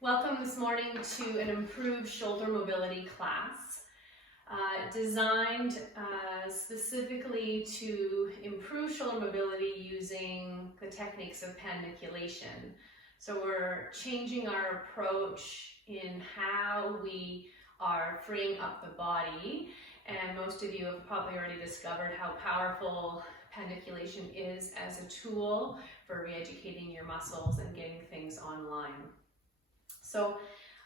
Welcome this morning to an improved shoulder mobility class designed specifically to improve shoulder mobility using the techniques of pandiculation. So we're changing our approach in how we are freeing up the body, and most of you have probably already discovered how powerful pandiculation is as a tool for re-educating your muscles and getting things online. So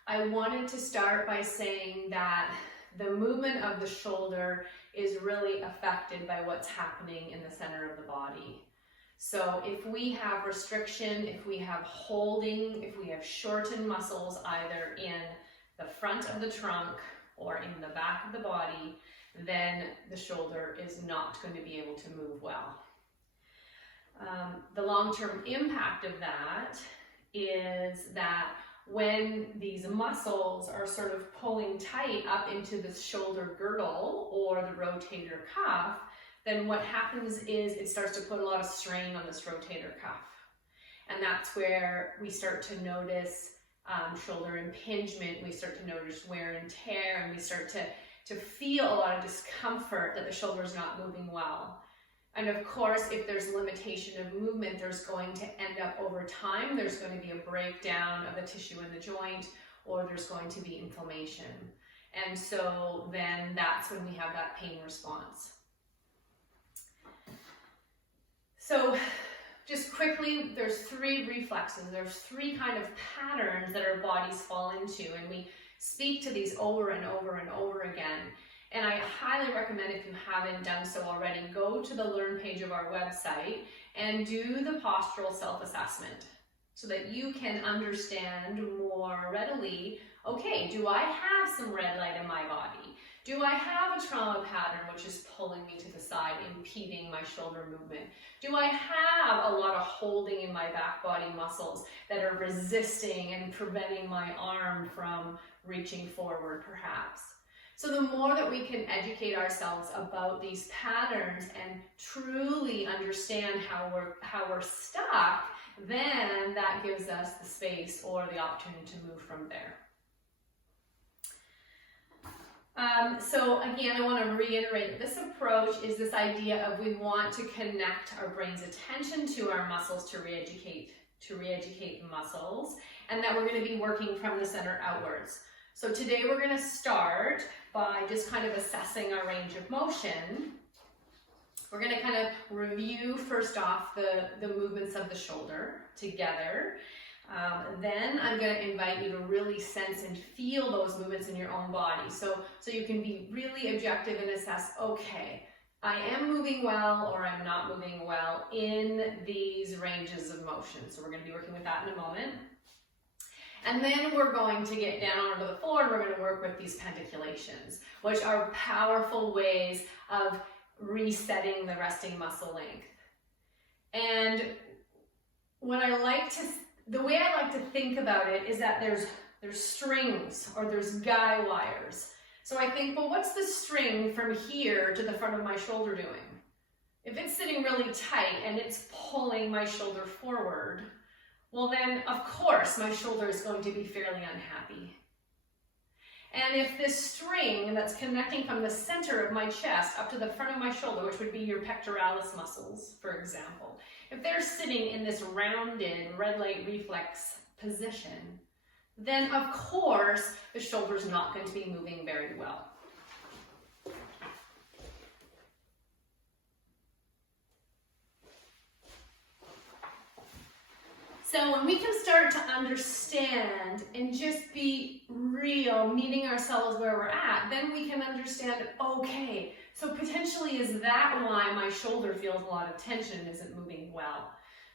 I wanted to start by saying that the movement of the shoulder is really affected by what's happening in the center of the body. So if we have restriction, if we have holding, if we have shortened muscles either in the front of the trunk or in the back of the body, then the shoulder is not going to be able to move well. The long-term impact of that is that when these muscles are sort of pulling tight up into the shoulder girdle or the rotator cuff, then what happens is it starts to put a lot of strain on this rotator cuff. And that's where we start to notice shoulder impingement, we start to notice wear and tear, and we start to feel a lot of discomfort that the shoulder is not moving well. And of course, if there's limitation of movement, there's going to end up over time, there's going to be a breakdown of the tissue in the joint, or there's going to be inflammation. And so then that's when we have that pain response. So just quickly, there's three reflexes. There's three kind of patterns that our bodies fall into, and we speak to these over and over and over again. And I highly recommend, if you haven't done so already, go to the Learn page of our website and do the postural self-assessment so that you can understand more readily, okay, do I have some red light in my body? Do I have a trauma pattern which is pulling me to the side, impeding my shoulder movement? Do I have a lot of holding in my back body muscles that are resisting and preventing my arm from reaching forward, perhaps? So the more that we can educate ourselves about these patterns and truly understand how we're stuck, then that gives us the space or the opportunity to move from there. So again, I want to reiterate that this approach is this idea of we want to connect our brain's attention to our muscles to re-educate the muscles, and that we're going to be working from the center outwards. So today we're going to start by just kind of assessing our range of motion. We're going to kind of review first off the movements of the shoulder together. Then I'm going to invite you to really sense and feel those movements in your own body. So you can be really objective and assess, okay, I am moving well or I'm not moving well in these ranges of motion. So we're going to be working with that in a moment. And then we're going to get down onto the floor and we're going to work with these pandiculations, which are powerful ways of resetting the resting muscle length. And the way I like to think about it is that there's strings or there's guy wires. So I think, well, what's the string from here to the front of my shoulder doing? If it's sitting really tight and it's pulling my shoulder forward, well then, of course, my shoulder is going to be fairly unhappy. And if this string that's connecting from the center of my chest up to the front of my shoulder, which would be your pectoralis muscles, for example, if they're sitting in this rounded red light reflex position, then of course, the shoulder's not going to be moving very well. So when we can start to understand and just be real, meeting ourselves where we're at, then we can understand, okay, so potentially is that why my shoulder feels a lot of tension and isn't moving well?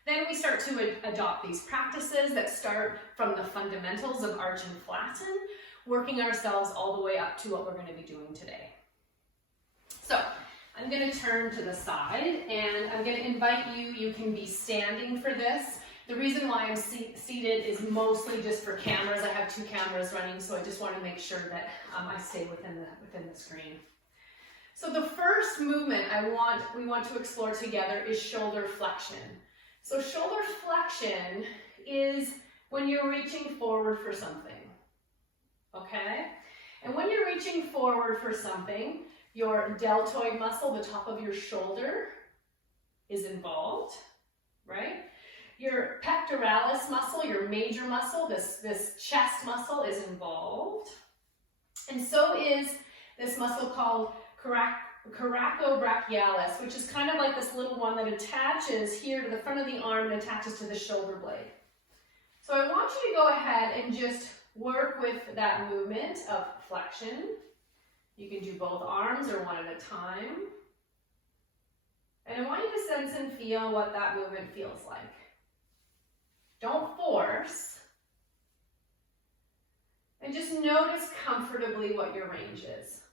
Then we start to adopt these practices that start from the fundamentals of arch and flatten, working ourselves all the way up to what we're going to be doing today. So I'm going to turn to the side and I'm going to invite you can be standing for this. The reason why I'm seated is mostly just for cameras. I have two cameras running, so I just want to make sure that I stay within the screen. So the first movement we want to explore together is shoulder flexion. So shoulder flexion is when you're reaching forward for something, okay? And when you're reaching forward for something, your deltoid muscle, the top of your shoulder, is involved, right? Your pectoralis muscle, your major muscle, this chest muscle is involved. And so is this muscle called coracobrachialis, which is kind of like this little one that attaches here to the front of the arm and attaches to the shoulder blade. So I want you to go ahead and just work with that movement of flexion. You can do both arms or one at a time. And I want you to sense and feel what that movement feels like. Don't force. And just notice comfortably what your range is.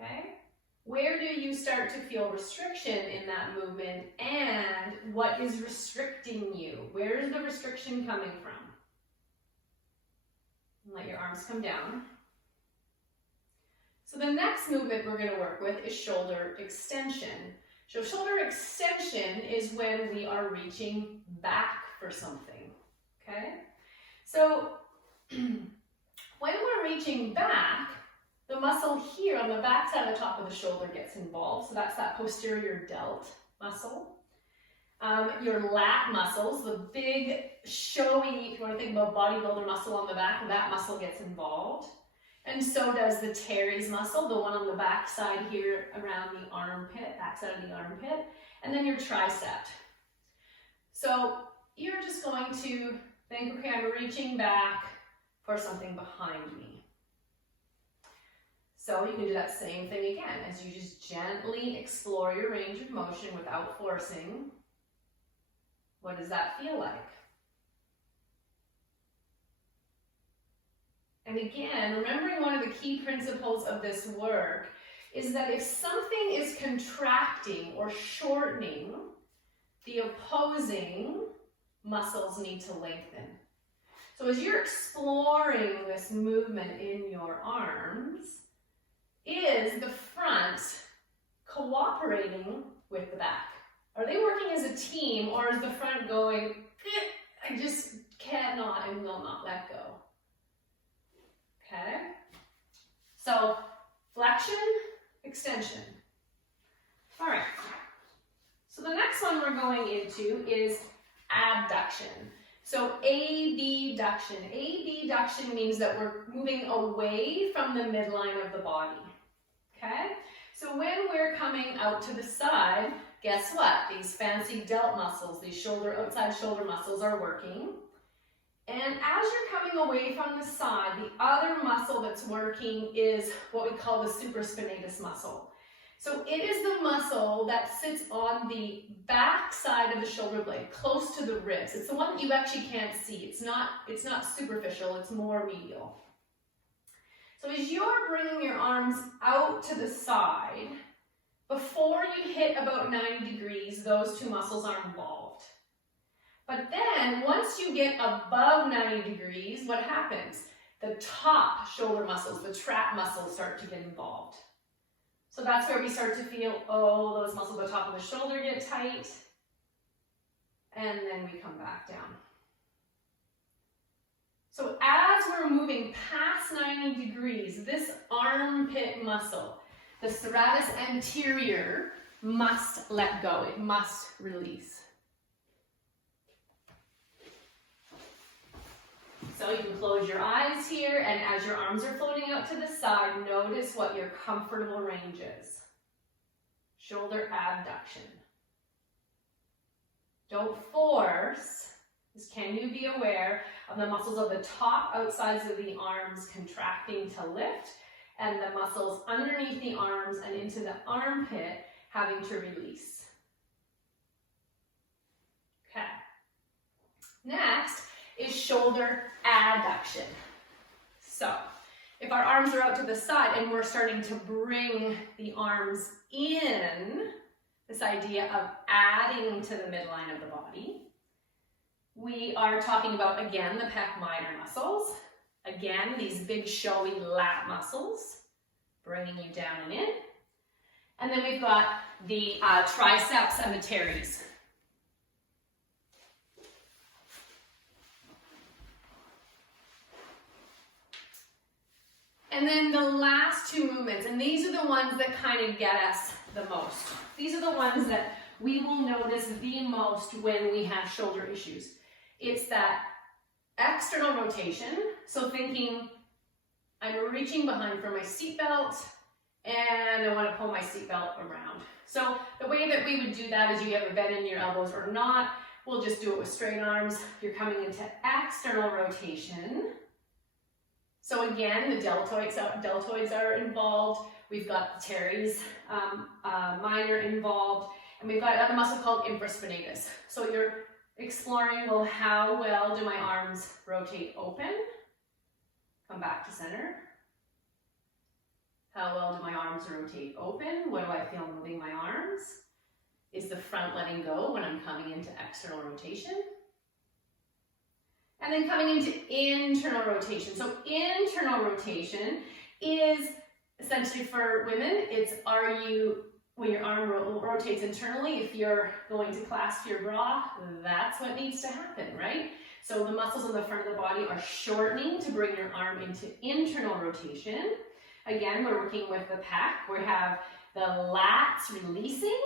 Okay? Where do you start to feel restriction in that movement, and what is restricting you? Where is the restriction coming from? And let your arms come down. So the next movement we're going to work with is shoulder extension. So shoulder extension is when we are reaching back for something, okay? So when we're reaching back, the muscle here on the back side of the top of the shoulder gets involved. So that's that posterior delt muscle. Your lat muscles, the big, showy, if you want to think about bodybuilder muscle on the back, that muscle gets involved. And so does the teres muscle, the one on the back side here around the armpit, back side of the armpit, and then your tricep. So you're just going to think, okay, I'm reaching back for something behind me. So you can do that same thing again, as you just gently explore your range of motion without forcing. What does that feel like? And again, remembering one of the key principles of this work is that if something is contracting or shortening, the opposing muscles need to lengthen. So as you're exploring this movement in your arms, is the front cooperating with the back? Are they working as a team, or is the front going, I just cannot and will not let go? Okay, so flexion, extension. All right, so the next one we're going into is abduction. So abduction. Abduction means that we're moving away from the midline of the body. Okay, so when we're coming out to the side, guess what? These fancy delt muscles, these outside shoulder muscles are working. And as you're coming away from the side, the other muscle that's working is what we call the supraspinatus muscle. So it is the muscle that sits on the back side of the shoulder blade, close to the ribs. It's the one that you actually can't see. It's not superficial, it's more medial. So as you're bringing your arms out to the side, before you hit about 90 degrees, those two muscles are involved. But then, once you get above 90 degrees, what happens? The top shoulder muscles, the trap muscles, start to get involved. So that's where we start to feel, oh, those muscles at the top of the shoulder get tight. And then we come back down. So as we're moving past 90 degrees, this armpit muscle, the serratus anterior, must let go. It must release. So you can close your eyes here, and as your arms are floating out to the side, notice what your comfortable range is. Shoulder abduction. Don't force. Just can you be aware of the muscles of the top outsides of the arms contracting to lift, and the muscles underneath the arms and into the armpit having to release. Okay. Next is shoulder adduction. So if our arms are out to the side and we're starting to bring the arms in, this idea of adding to the midline of the body, we are talking about, again, the pec minor muscles. Again, these big showy lat muscles, bringing you down and in. And then we've got the triceps and the teres. And then the last two movements, and these are the ones that kind of get us the most. These are the ones that we will notice the most when we have shoulder issues. It's that external rotation. So thinking, I'm reaching behind for my seatbelt and I want to pull my seatbelt around. So the way that we would do that is you have a bend in your elbows or not. We'll just do it with straight arms. You're coming into external rotation. So again, the deltoids are involved. We've got the teres minor involved, and we've got another muscle called infraspinatus. So you're exploring, well, how well do my arms rotate open? Come back to center. How well do my arms rotate open? What do I feel moving my arms? Is the front letting go when I'm coming into external rotation? And then coming into internal rotation. So internal rotation is essentially for women, it's when your arm rotates internally, if you're going to clasp your bra, that's what needs to happen, right? So the muscles on the front of the body are shortening to bring your arm into internal rotation. Again, we're working with the pec. We have the lats releasing.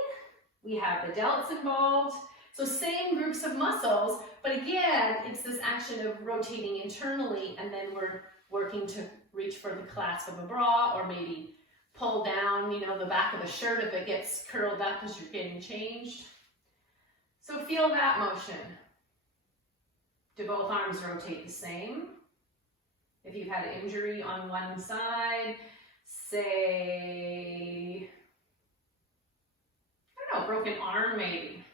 We have the delts involved. So same groups of muscles, but again, it's this action of rotating internally, and then we're working to reach for the clasp of a bra, or maybe pull down, the back of the shirt if it gets curled up as you're getting changed. So feel that motion. Do both arms rotate the same? If you've had an injury on one side, say, I don't know, broken arm maybe.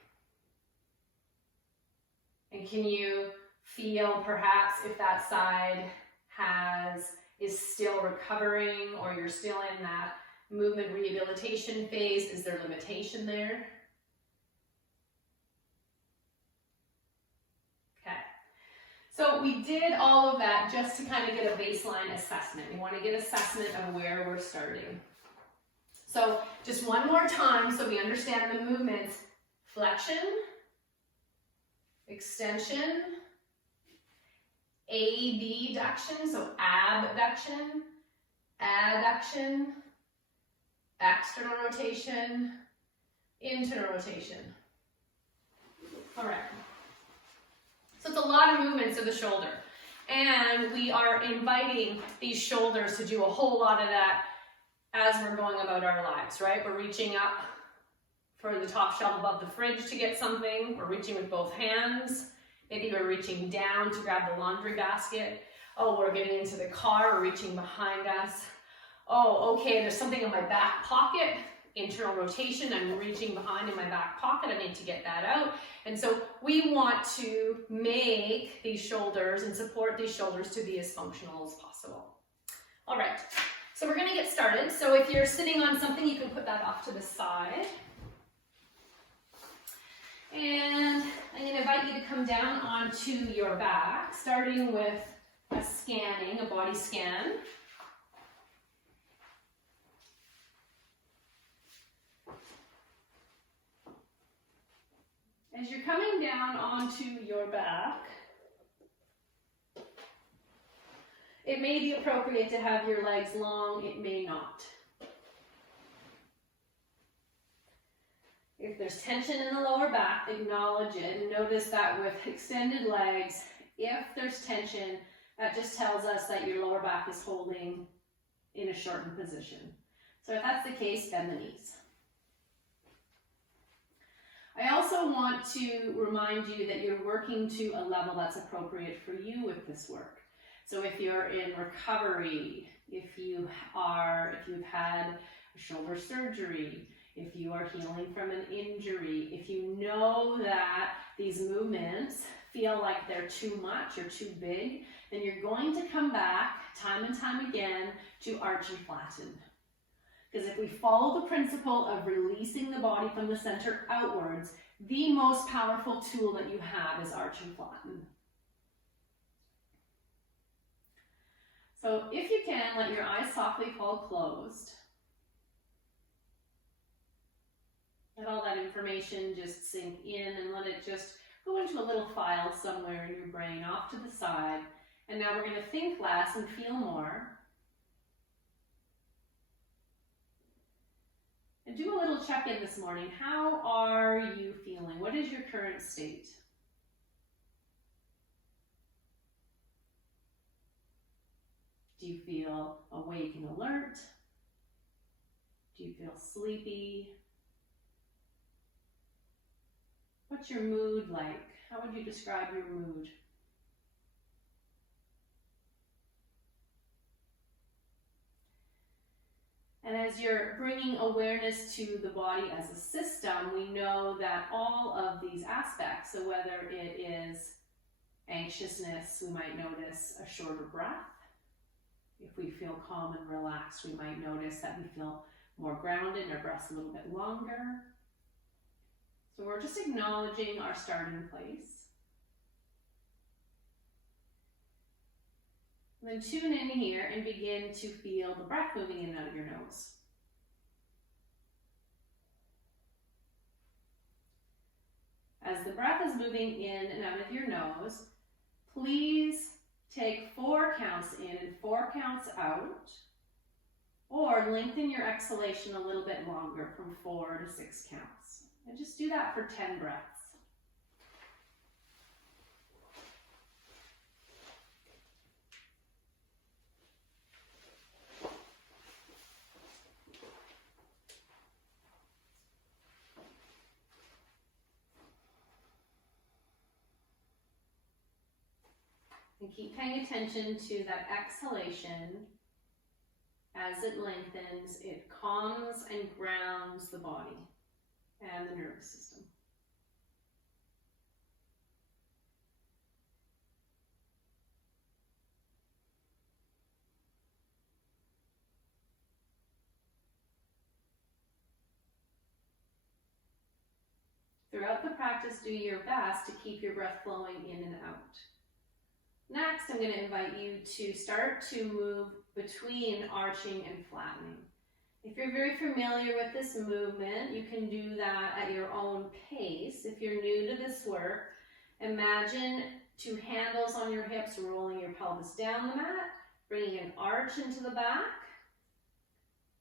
And can you feel perhaps if that side is still recovering, or you're still in that movement rehabilitation phase? Is there limitation there? Okay. So we did all of that just to kind of get a baseline assessment. We want to get assessment of where we're starting. So just one more time so we understand the movements. Flexion, extension, abduction, so abduction, adduction, external rotation, internal rotation. All right. So it's a lot of movements of the shoulder. And we are inviting these shoulders to do a whole lot of that as we're going about our lives, right? We're reaching up for the top shelf above the fridge to get something. We're reaching with both hands. Maybe we're reaching down to grab the laundry basket. Oh, we're getting into the car, we're reaching behind us. Oh, okay, there's something in my back pocket. Internal rotation, I'm reaching behind in my back pocket, I need to get that out. And so we want to make these shoulders and support these shoulders to be as functional as possible. All right, so we're gonna get started. So if you're sitting on something, you can put that off to the side. And I'm going to invite you to come down onto your back, starting with a scanning, a body scan. As you're coming down onto your back, it may be appropriate to have your legs long, it may not. If there's tension in the lower back, acknowledge it, and notice that with extended legs, if there's tension, that just tells us that your lower back is holding in a shortened position. So if that's the case, bend the knees. I also want to remind you that you're working to a level that's appropriate for you with this work. So if you're in recovery, if you've had a shoulder surgery, if you are healing from an injury, if you know that these movements feel like they're too much or too big, then you're going to come back time and time again to arch and flatten. Because if we follow the principle of releasing the body from the center outwards, the most powerful tool that you have is arch and flatten. So if you can, let your eyes softly fall closed. Let all that information just sink in and let it just go into a little file somewhere in your brain off to the side. And now we're going to think less and feel more. And do a little check-in this morning. How are you feeling? What is your current state? Do you feel awake and alert? Do you feel sleepy? What's your mood like? How would you describe your mood? And as you're bringing awareness to the body as a system, we know that all of these aspects, so whether it is anxiousness, we might notice a shorter breath. If we feel calm and relaxed, we might notice that we feel more grounded and our breath's a little bit longer. So we're just acknowledging our starting place. And then tune in here and begin to feel the breath moving in and out of your nose. As the breath is moving in and out of your nose, please take 4 counts in and 4 counts out, or lengthen your exhalation a little bit longer from 4 to 6 counts. And just do that for 10 breaths. And keep paying attention to that exhalation. As it lengthens, it calms and grounds the body and the nervous system. Throughout the practice, do your best to keep your breath flowing in and out. Next, I'm going to invite you to start to move between arching and flattening. If you're very familiar with this movement, you can do that at your own pace. If you're new to this work, imagine 2 handles on your hips, rolling your pelvis down the mat, bringing an arch into the back,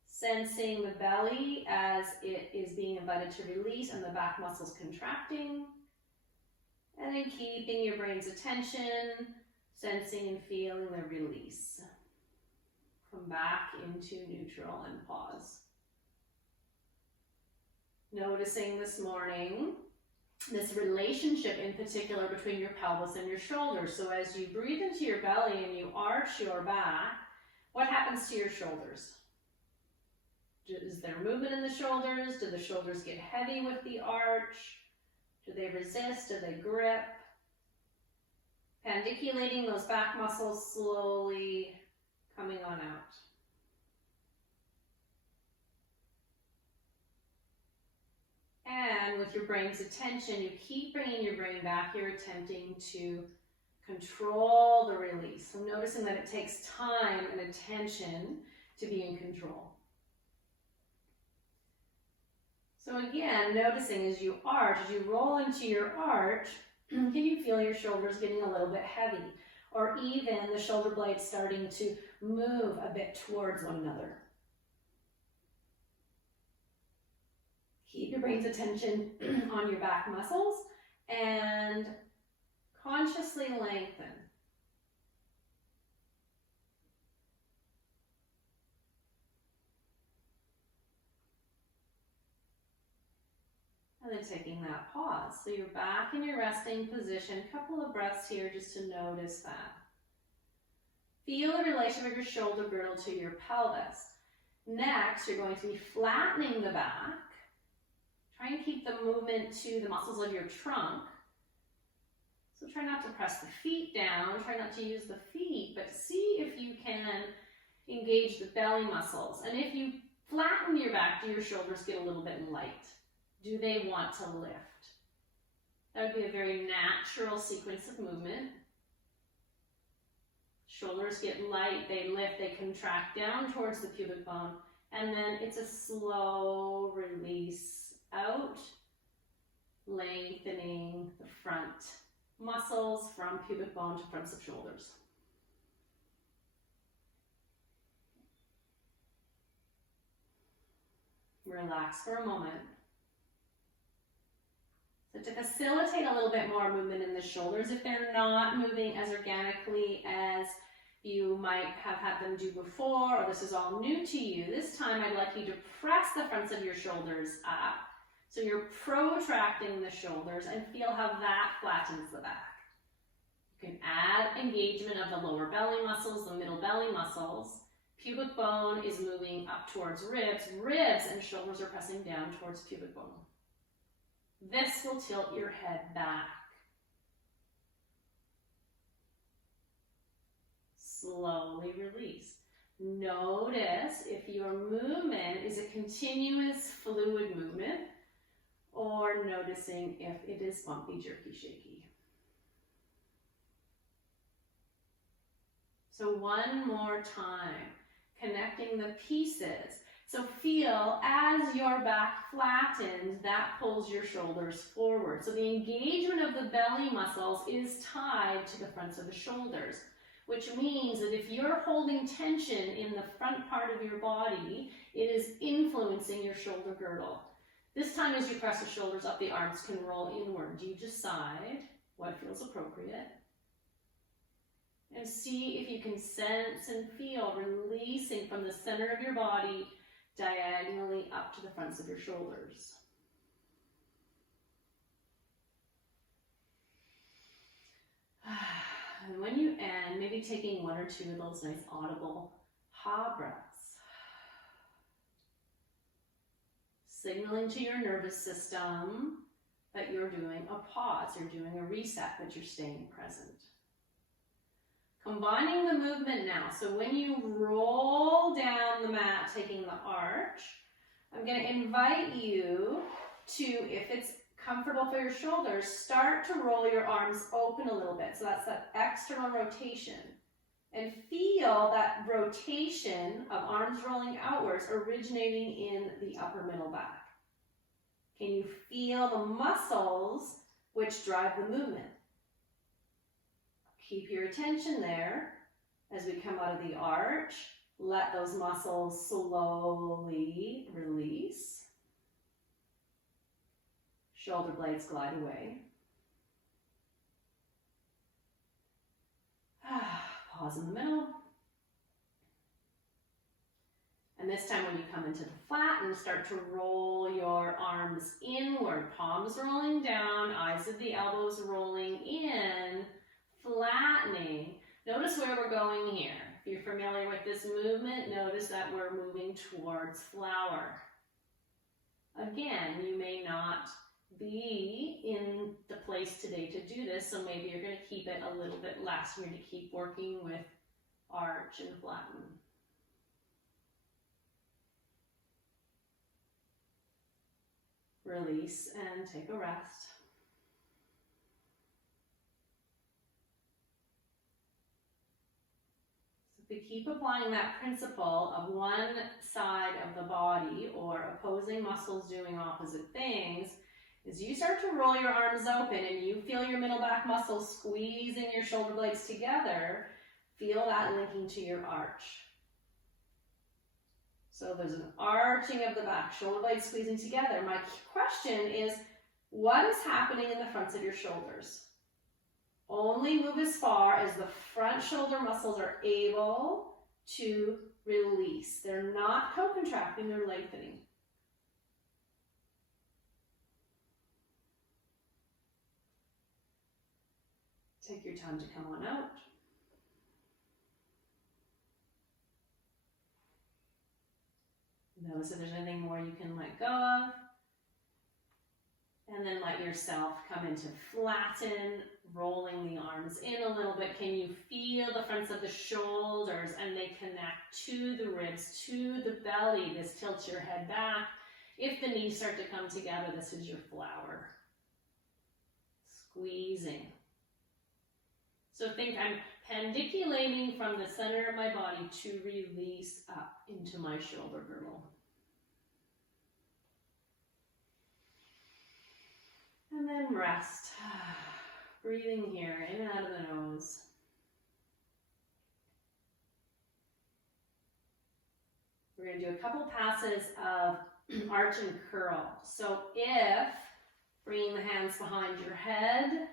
sensing the belly as it is being invited to release and the back muscles contracting, and then keeping your brain's attention, sensing and feeling the release. Come back into neutral and pause. Noticing this morning, this relationship in particular between your pelvis and your shoulders. So as you breathe into your belly and you arch your back, what happens to your shoulders? Is there movement in the shoulders? Do the shoulders get heavy with the arch? Do they resist? Do they grip? Pandiculating those back muscles, slowly coming on out. And with your brain's attention, you keep bringing your brain back here, attempting to control the release. So noticing that it takes time and attention to be in control. So again, noticing as you arch, as you roll into your arch, can you feel your shoulders getting a little bit heavy? Or even the shoulder blades starting to move a bit towards one another. Keep your brain's attention on your back muscles and consciously lengthen. And then taking that pause. So you're back in your resting position. A couple of breaths here just to notice that. Feel the relation of your shoulder girdle to your pelvis. Next, you're going to be flattening the back. Try and keep the movement to the muscles of your trunk. So try not to press the feet down. Try not to use the feet, but see if you can engage the belly muscles. And if you flatten your back, do your shoulders get a little bit light? Do they want to lift? That would be a very natural sequence of movement. Shoulders get light, they lift, they contract down towards the pubic bone, and then it's a slow release out, lengthening the front muscles from pubic bone to fronts of shoulders. Relax for a moment. So to facilitate a little bit more movement in the shoulders, if they're not moving as organically as you might have had them do before, or this is all new to you, this time I'd like you to press the fronts of your shoulders up. So you're protracting the shoulders and feel how that flattens the back. You can add engagement of the lower belly muscles, the middle belly muscles. Pubic bone is moving up towards ribs. Ribs and shoulders are pressing down towards pubic bone. This will tilt your head back. Slowly release. Notice if your movement is a continuous fluid movement or noticing if it is bumpy, jerky, shaky. So one more time, connecting the pieces. So feel as your back flattens, that pulls your shoulders forward. So the engagement of the belly muscles is tied to the fronts of the shoulders, which means that if you're holding tension in the front part of your body, it is influencing your shoulder girdle. This time as you press the shoulders up, the arms can roll inward. You decide what feels appropriate. And see if you can sense and feel releasing from the center of your body diagonally up to the fronts of your shoulders. And when you end, maybe taking one or two of those nice audible ha breaths. Signaling to your nervous system that you're doing a pause, you're doing a reset, but you're staying present. Combining the movement now. So when you roll down the mat, taking the arch, I'm going to invite you to, if it's comfortable for your shoulders, start to roll your arms open a little bit. So that's that external rotation. And feel that rotation of arms rolling outwards originating in the upper middle back. Can you feel the muscles which drive the movement? Keep your attention there as we come out of the arch. Let those muscles slowly release. Shoulder blades glide away. Pause in the middle. And this time when you come into the flatten, start to roll your arms inward. Palms rolling down, eyes of the elbows rolling in. Flattening. Notice where we're going here. If you're familiar with this movement, notice that we're moving towards flower. Again, you may not be in the place today to do this, so maybe you're going to keep it a little bit less. You're going to keep working with arch and flatten. Release and take a rest. We keep applying that principle of one side of the body or opposing muscles doing opposite things. As you start to roll your arms open and you feel your middle back muscles squeezing your shoulder blades together, feel that linking to your arch. So there's an arching of the back, shoulder blades squeezing together. My question is, what is happening in the fronts of your shoulders? Only move as far as the front shoulder muscles are able to release. They're not co-contracting, they're lengthening. Take your time to come on out. Notice if there's anything more you can let go of. And then let yourself come into flatten, rolling the arms in a little bit. Can you feel the fronts of the shoulders and they connect to the ribs, to the belly? This tilts your head back. If the knees start to come together, this is your flower. Squeezing. So think I'm pandiculating from the center of my body to release up into my shoulder girdle. And then rest. Breathing here, in and out of the nose. We're going to do a couple passes of arch and curl. So if bringing the hands behind your head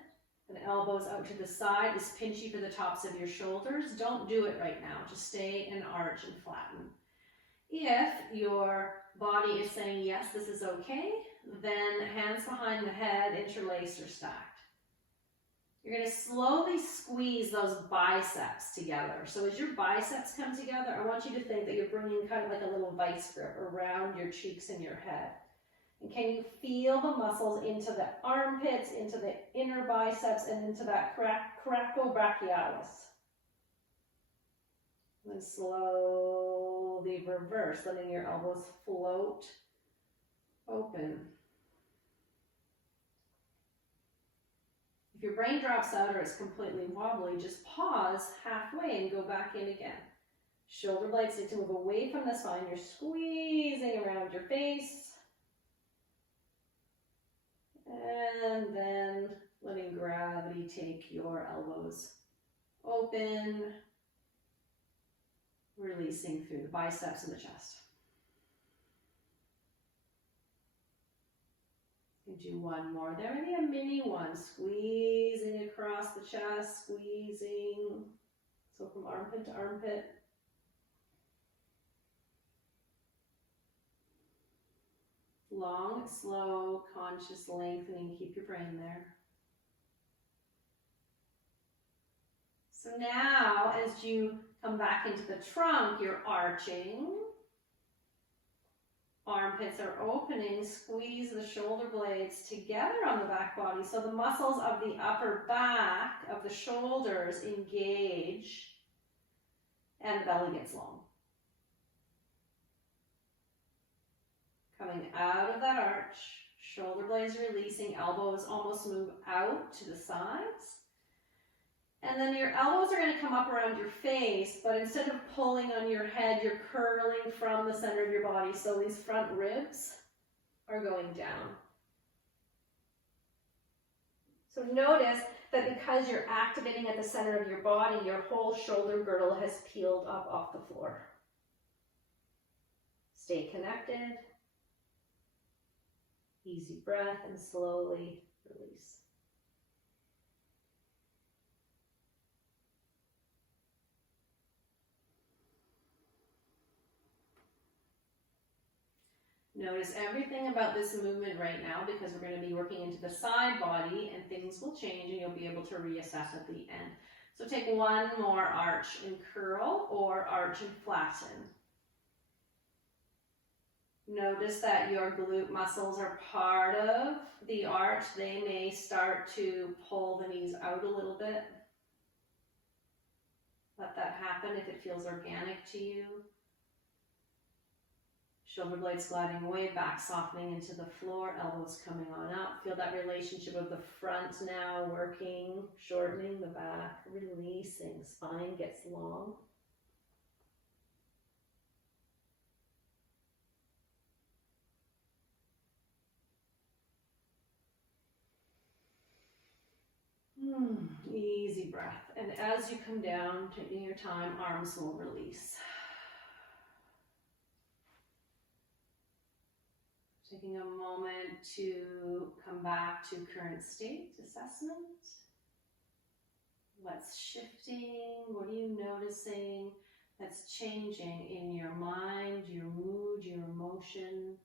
and elbows out to the side is pinchy for the tops of your shoulders, don't do it right now. Just stay and arch and flatten. If your body is saying, yes, this is okay, then hands behind the head, interlaced or stacked. You're going to slowly squeeze those biceps together. So as your biceps come together, I want you to think that you're bringing kind of like a little vice grip around your cheeks and your head. And can you feel the muscles into the armpits, into the inner biceps, and into that coracobrachialis? And then slowly reverse, letting your elbows float open. If your brain drops out or it's completely wobbly, just pause halfway and go back in again. Shoulder blades need to move away from the spine. You're squeezing around your face. And then letting gravity take your elbows open, releasing through the biceps and the chest. You do one more there, maybe a mini one, squeezing across the chest, squeezing, so from armpit to armpit. Long, slow, conscious lengthening, keep your brain there. So now, as you come back into the trunk, you're arching. Armpits are opening, squeeze the shoulder blades together on the back body so the muscles of the upper back of the shoulders engage and the belly gets long. Coming out of that arch, shoulder blades releasing, elbows almost move out to the sides. And then your elbows are going to come up around your face, but instead of pulling on your head, you're curling from the center of your body. So these front ribs are going down. So notice that because you're activating at the center of your body, your whole shoulder girdle has peeled up off the floor. Stay connected. Easy breath and slowly release. Notice everything about this movement right now because we're going to be working into the side body and things will change and you'll be able to reassess at the end. So take one more arch and curl or arch and flatten. Notice that your glute muscles are part of the arch. They may start to pull the knees out a little bit. Let that happen if it feels organic to you. Shoulder blades gliding away, back softening into the floor, elbows coming on up. Feel that relationship of the front now working, shortening the back, releasing, spine gets long. Easy breath. And as you come down, taking your time, arms will release. Taking a moment to come back to current state assessment. What's shifting? What are you noticing that's changing in your mind, your mood, your emotion?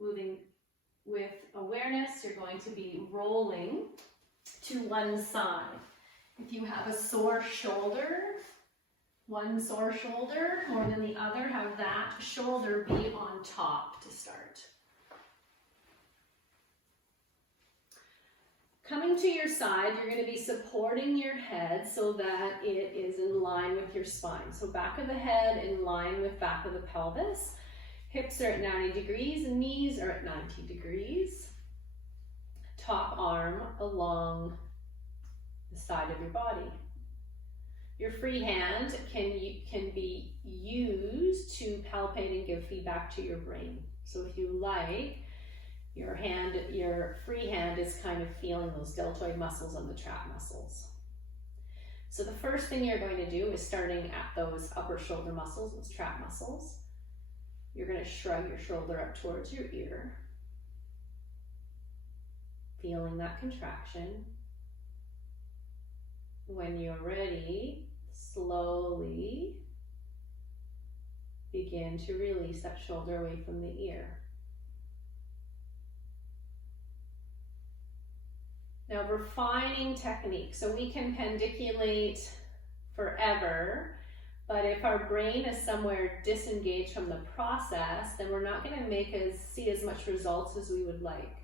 Moving with awareness, you're going to be rolling to one side. If you have a sore shoulder, one sore shoulder more than the other, have that shoulder be on top to start. Coming to your side, you're going to be supporting your head so that it is in line with your spine. So back of the head in line with back of the pelvis. Hips are at 90 degrees, knees are at 90 degrees. Top arm along the side of your body. Your free hand can be used to palpate and give feedback to your brain. So if you like, Your free hand is kind of feeling those deltoid muscles and the trap muscles. So the first thing you're going to do is starting at those upper shoulder muscles, those trap muscles. You're going to shrug your shoulder up towards your ear, feeling that contraction. When you're ready, slowly begin to release that shoulder away from the ear. Now, refining technique. So we can pandiculate forever, but if our brain is somewhere disengaged from the process, then we're not going to see as much results as we would like.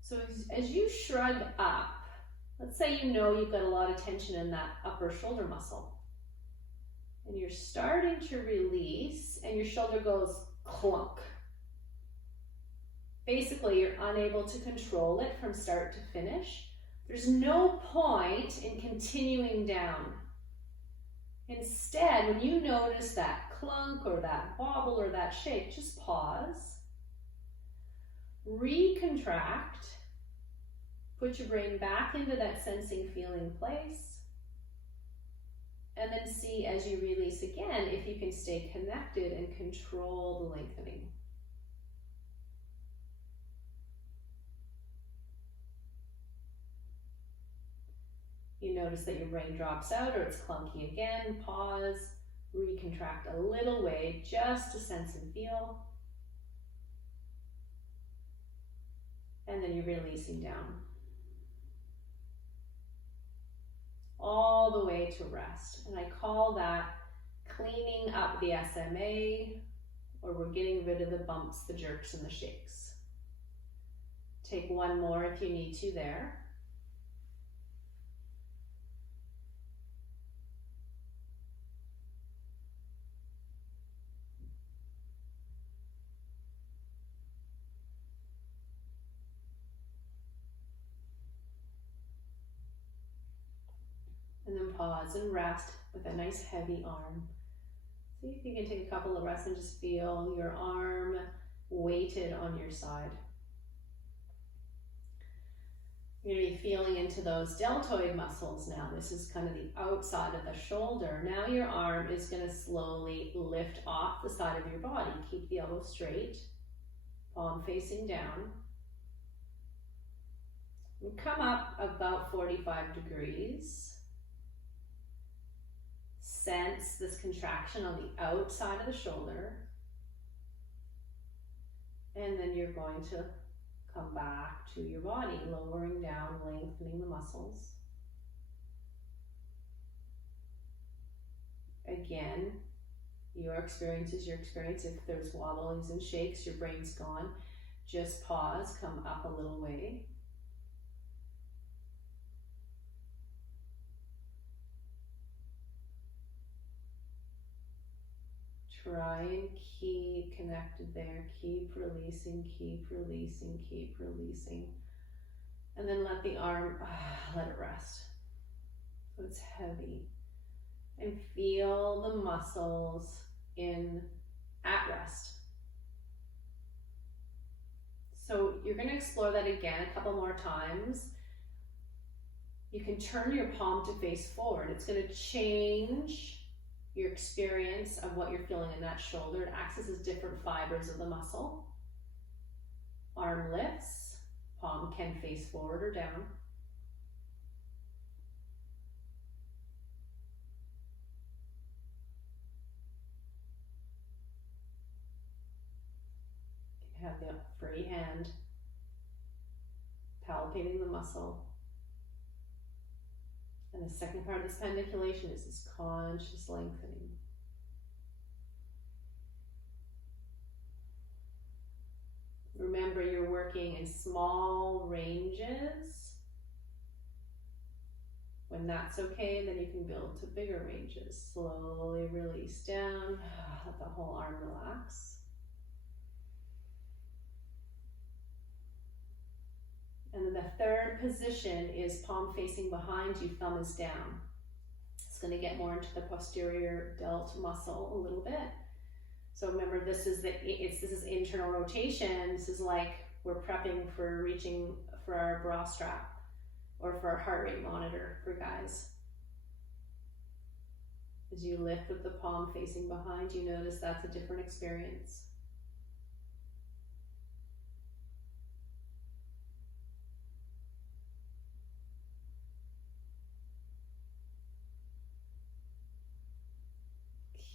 So as you shrug up, let's say you know you've got a lot of tension in that upper shoulder muscle, and you're starting to release, and your shoulder goes clunk. Basically, you're unable to control it from start to finish. There's no point in continuing down. Instead, when you notice that clunk or that wobble or that shake, just pause, recontract, put your brain back into that sensing, feeling place, and then see as you release again if you can stay connected and control the lengthening. You notice that your brain drops out or it's clunky again, pause, recontract a little way just to sense and feel. And then you're releasing down. All the way to rest. And I call that cleaning up the SMA, or we're getting rid of the bumps, the jerks, and the shakes. Take one more if you need to there. And then pause and rest with a nice heavy arm. See if you can take a couple of rests and just feel your arm weighted on your side. You're going to be feeling into those deltoid muscles now. This is kind of the outside of the shoulder. Now your arm is going to slowly lift off the side of your body. Keep the elbow straight, palm facing down. And come up about 45 degrees. Sense this contraction on the outside of the shoulder. And then you're going to come back to your body, lowering down, lengthening the muscles. Again, your experience is your experience. If there's wobblings and shakes, your brain's gone. Just pause, come up a little way. Try and keep connected there. Keep releasing, keep releasing, keep releasing. And then let the arm, let it rest. So it's heavy. And feel the muscles at rest. So you're going to explore that again a couple more times. You can turn your palm to face forward. It's going to change your experience of what you're feeling in that shoulder. It accesses different fibers of the muscle. Arm lifts, palm can face forward or down. You can have the free hand palpating the muscle. And the second part of this pandiculation is this conscious lengthening. Remember, you're working in small ranges. When that's okay, then you can build to bigger ranges. Slowly release down, let the whole arm relax. And then the third position is palm facing behind you, thumb is down. It's going to get more into the posterior delt muscle a little bit. So remember, this is internal rotation. This is like we're prepping for reaching for our bra strap or for our heart rate monitor for guys. As you lift with the palm facing behind, you notice that's a different experience.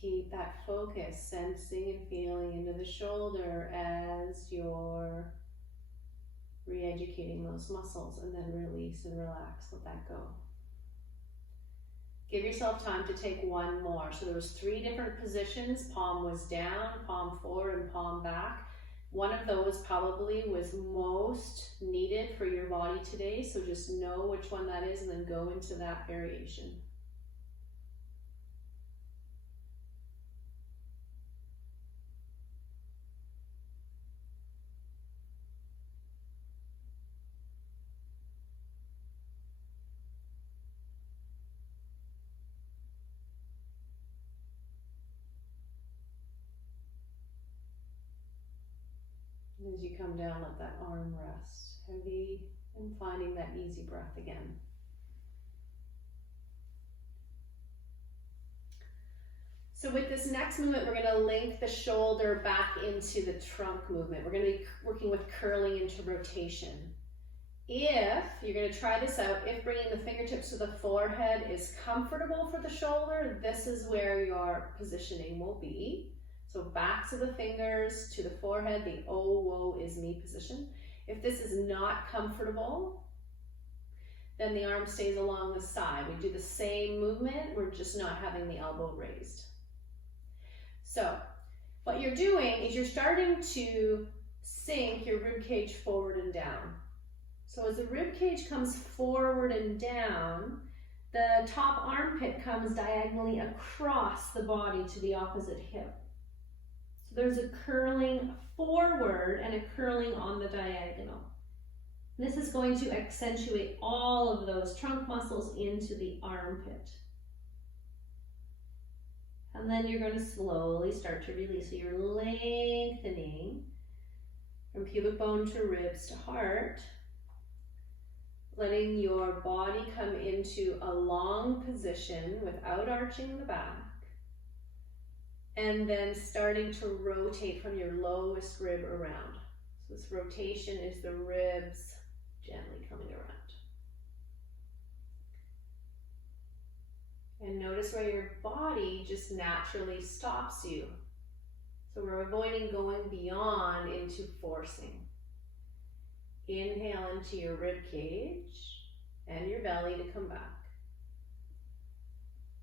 Keep that focus, sensing and feeling into the shoulder as you're re-educating those muscles, and then release and relax, let that go. Give yourself time to take one more. So there was 3 different positions. Palm was down, palm forward, and palm back. One of those probably was most needed for your body today, so just know which one that is and then go into that variation. As you come down, let that arm rest heavy and finding that easy breath again. So with this next movement, we're going to link the shoulder back into the trunk movement. We're going to be working with curling into rotation. If you're going to try this out, if bringing the fingertips to the forehead is comfortable for the shoulder, this is where your positioning will be. So backs of the fingers to the forehead, the oh, woe is me position. If this is not comfortable, then the arm stays along the side. We do the same movement, we're just not having the elbow raised. So what you're doing is you're starting to sink your rib cage forward and down. So as the rib cage comes forward and down, the top armpit comes diagonally across the body to the opposite hip. So there's a curling forward and a curling on the diagonal. This is going to accentuate all of those trunk muscles into the armpit. And then you're going to slowly start to release. So you're lengthening from pubic bone to ribs to heart, letting your body come into a long position without arching the back. And then starting to rotate from your lowest rib around. So this rotation is the ribs gently coming around. And notice where your body just naturally stops you. So we're avoiding going beyond into forcing. Inhale into your rib cage and your belly to come back.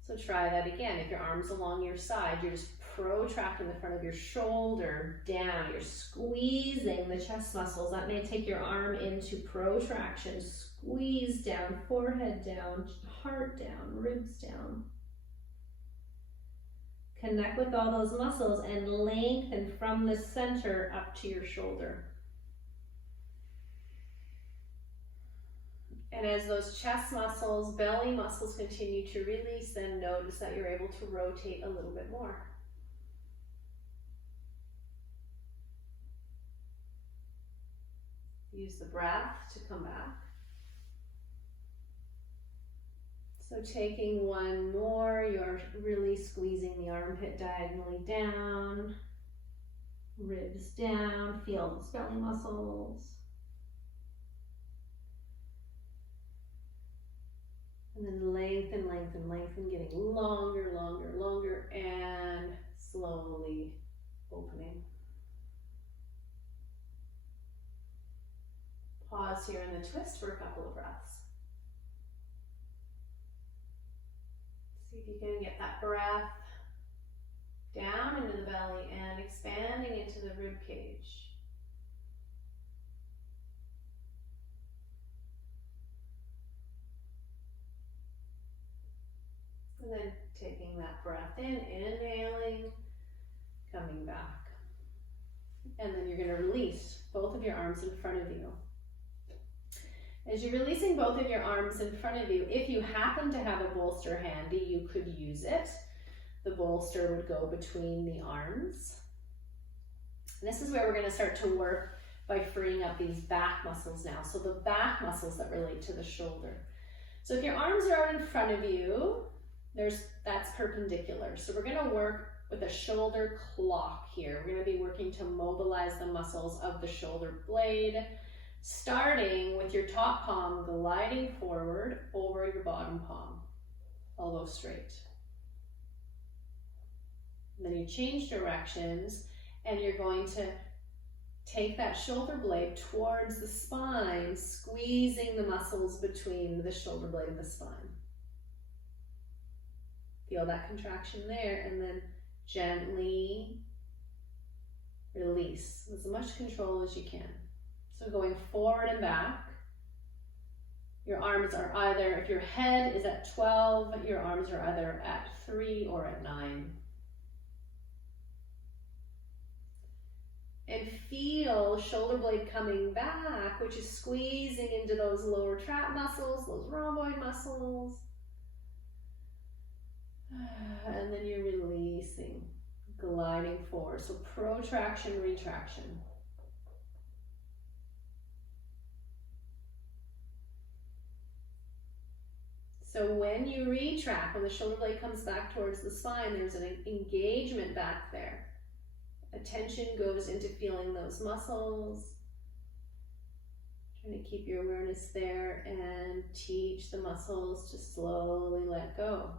So try that again. If your arm's along your side, you're just protracting the front of your shoulder down. You're squeezing the chest muscles. That may take your arm into protraction. Squeeze down, forehead down, heart down, ribs down. Connect with all those muscles and lengthen from the center up to your shoulder. And as those chest muscles, belly muscles continue to release, then notice that you're able to rotate a little bit more. Use the breath to come back. So taking one more, you're really squeezing the armpit diagonally down, ribs down, feel those belly muscles. And then lengthen, lengthen, lengthen, getting longer, longer, longer, and slowly opening. Pause here in the twist for a couple of breaths. See if you can get that breath down into the belly and expanding into the rib cage. And then taking that breath in, inhaling, coming back. And then you're going to release both of your arms in front of you. As you're releasing both of your arms in front of you, if you happen to have a bolster handy, you could use it. The bolster would go between the arms. And this is where we're going to start to work by freeing up these back muscles now. So the back muscles that relate to the shoulder. So if your arms are out in front of you, that's perpendicular. So we're going to work with a shoulder clock here. We're going to be working to mobilize the muscles of the shoulder blade, starting with your top palm gliding forward over your bottom palm, elbow straight. And then you change directions and you're going to take that shoulder blade towards the spine, squeezing the muscles between the shoulder blade and the spine. Feel that contraction there, and then gently release with as much control as you can. So going forward and back. Your arms are either, if your head is at 12, your arms are either at 3 or at 9. And feel shoulder blade coming back, which is squeezing into those lower trap muscles, those rhomboid muscles. And then you're releasing, gliding forward. So protraction, retraction. So when you retract, when the shoulder blade comes back towards the spine, there's an engagement back there. Attention goes into feeling those muscles. Trying to keep your awareness there and teach the muscles to slowly let go.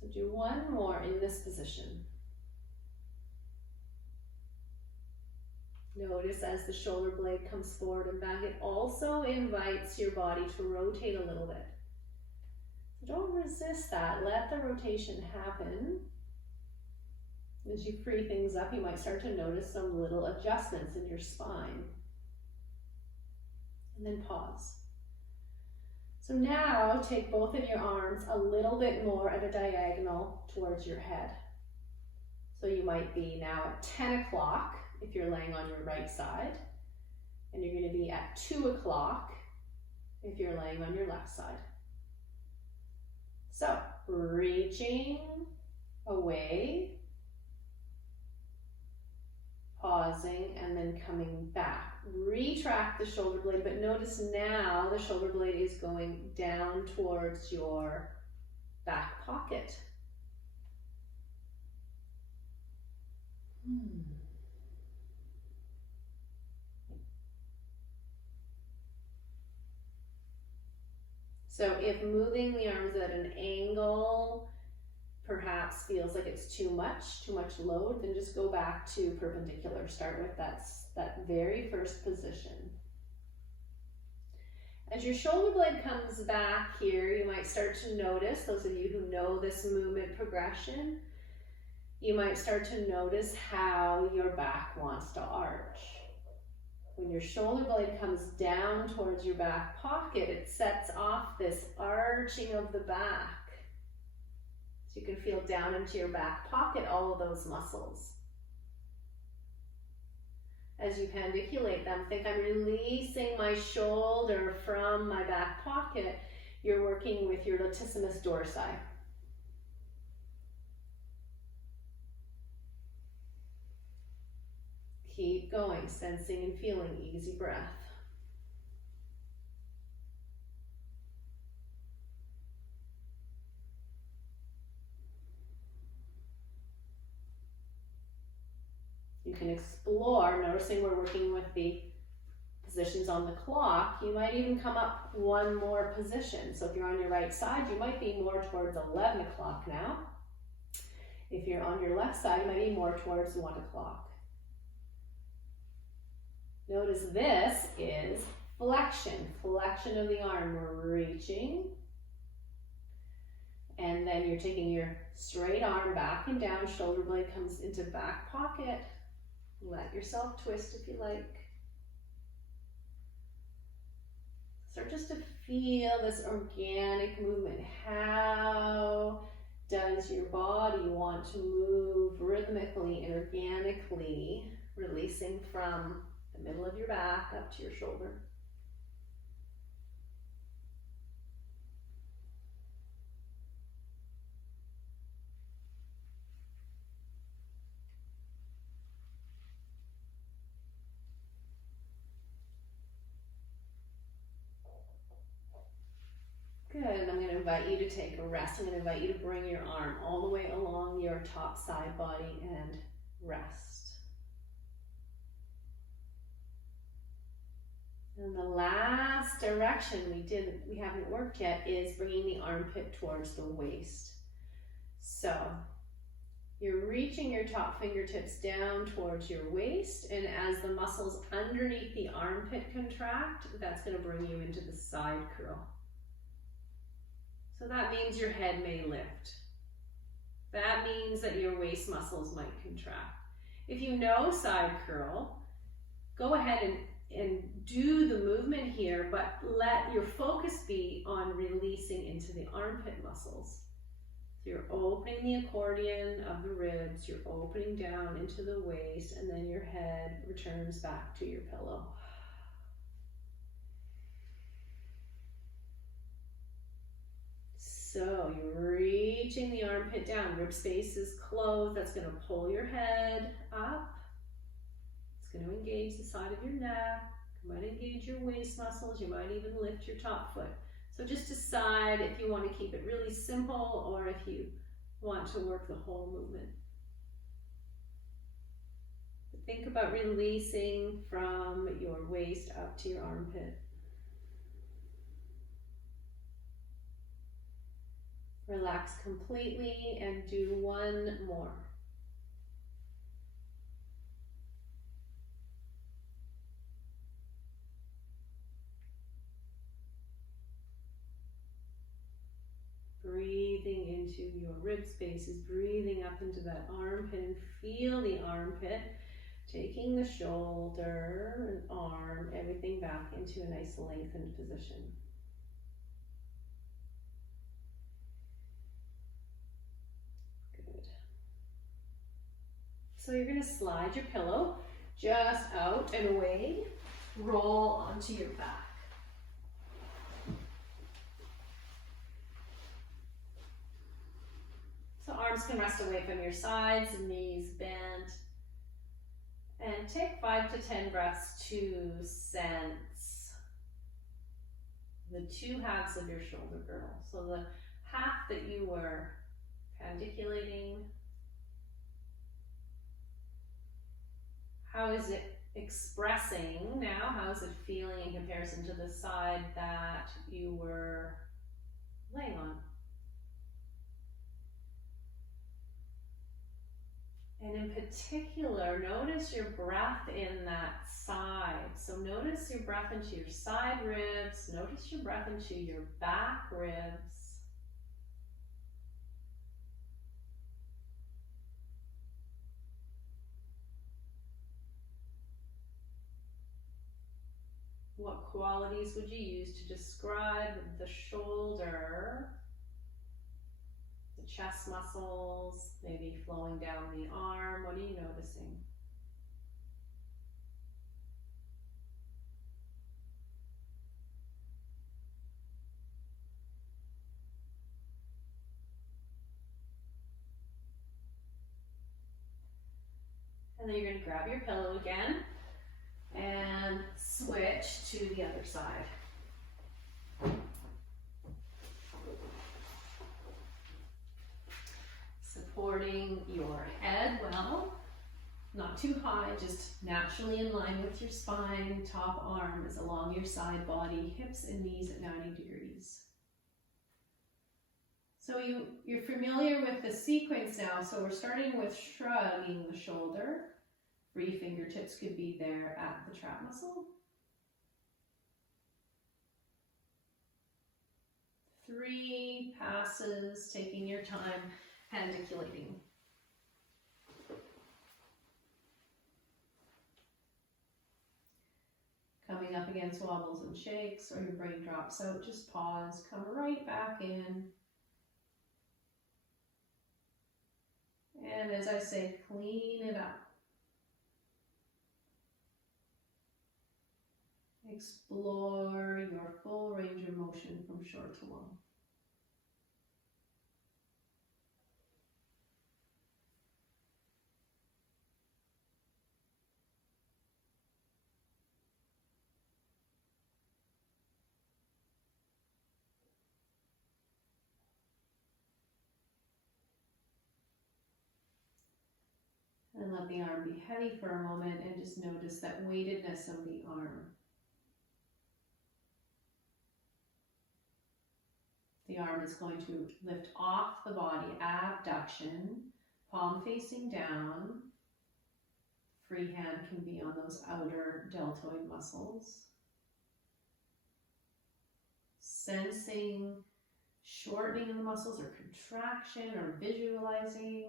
So do one more in this position. Notice as the shoulder blade comes forward and back, it also invites your body to rotate a little bit. So don't resist that. Let the rotation happen. As you free things up, you might start to notice some little adjustments in your spine. And then pause. So now take both of your arms a little bit more at a diagonal towards your head. So you might be now at 10 o'clock if you're laying on your right side, and you're going to be at 2 o'clock if you're laying on your left side. So reaching away, pausing, and then coming back. Retract the shoulder blade, but notice now the shoulder blade is going down towards your back pocket. So if moving the arms at an angle perhaps feels like it's too much load, then just go back to perpendicular. Start with that very first position. As your shoulder blade comes back here, you might start to notice, those of you who know this movement progression, you might start to notice how your back wants to arch. When your shoulder blade comes down towards your back pocket, it sets off this arching of the back. So you can feel down into your back pocket all of those muscles. As you pandiculate them, think I'm releasing my shoulder from my back pocket. You're working with your latissimus dorsi. Keep going, sensing and feeling, easy breath. You can explore, noticing we're working with the positions on the clock. You might even come up one more position. So if you're on your right side, you might be more towards 11 o'clock now. If you're on your left side, you might be more towards 1 o'clock. Notice this is flexion, flexion of the arm. We're reaching, and then you're taking your straight arm back and down, shoulder blade comes into back pocket. Let yourself twist if you like. Start just to feel this organic movement. How does your body want to move rhythmically and organically, releasing from the middle of your back up to your shoulder? invite you to take a rest. I'm going to invite you to bring your arm all the way along your top side body and rest. And the last direction we haven't worked yet is bringing the armpit towards the waist. So you're reaching your top fingertips down towards your waist, and as the muscles underneath the armpit contract, that's going to bring you into the side curl. So that means your head may lift. That means that your waist muscles might contract. If you know side curl, go ahead and do the movement here, but let your focus be on releasing into the armpit muscles. You're opening the accordion of the ribs, you're opening down into the waist, and then your head returns back to your pillow. So you're reaching the armpit down, rib space is closed, that's going to pull your head up. It's going to engage the side of your neck, you might engage your waist muscles, you might even lift your top foot. So just decide if you want to keep it really simple or if you want to work the whole movement. But think about releasing from your waist up to your armpit. Relax completely and do one more. Breathing into your rib spaces, breathing up into that armpit, and feel the armpit, taking the shoulder and arm, everything back into a nice lengthened position. Good. So you're going to slide your pillow just out and away, roll onto your back. So arms can rest away from your sides, knees bent. And take 5 to 10 breaths to sense the two halves of your shoulder girdle. So the half that you were pandiculating, how is it expressing now? How is it feeling in comparison to the side that you were laying on? And in particular, notice your breath in that side. So notice your breath into your side ribs. Notice your breath into your back ribs. What qualities would you use to describe the shoulder? Chest muscles, maybe flowing down the arm. What are you noticing? And then you're going to grab your pillow again and switch to the other side. Supporting your head well, not too high, just naturally in line with your spine. Top arm is along your side body, hips and knees at 90 degrees. So you're familiar with the sequence now, so we're starting with shrugging the shoulder. Free fingertips could be there at the trap muscle. 3 passes, taking your time, pandiculating. Coming up against wobbles and shakes, or your brain drops out, just pause, come right back in. And as I say, clean it up. Explore your full range of motion from short to long. And let the arm be heavy for a moment and just notice that weightedness of the arm. The arm is going to lift off the body, abduction, palm facing down. Free hand can be on those outer deltoid muscles. Sensing shortening of the muscles or contraction or visualizing.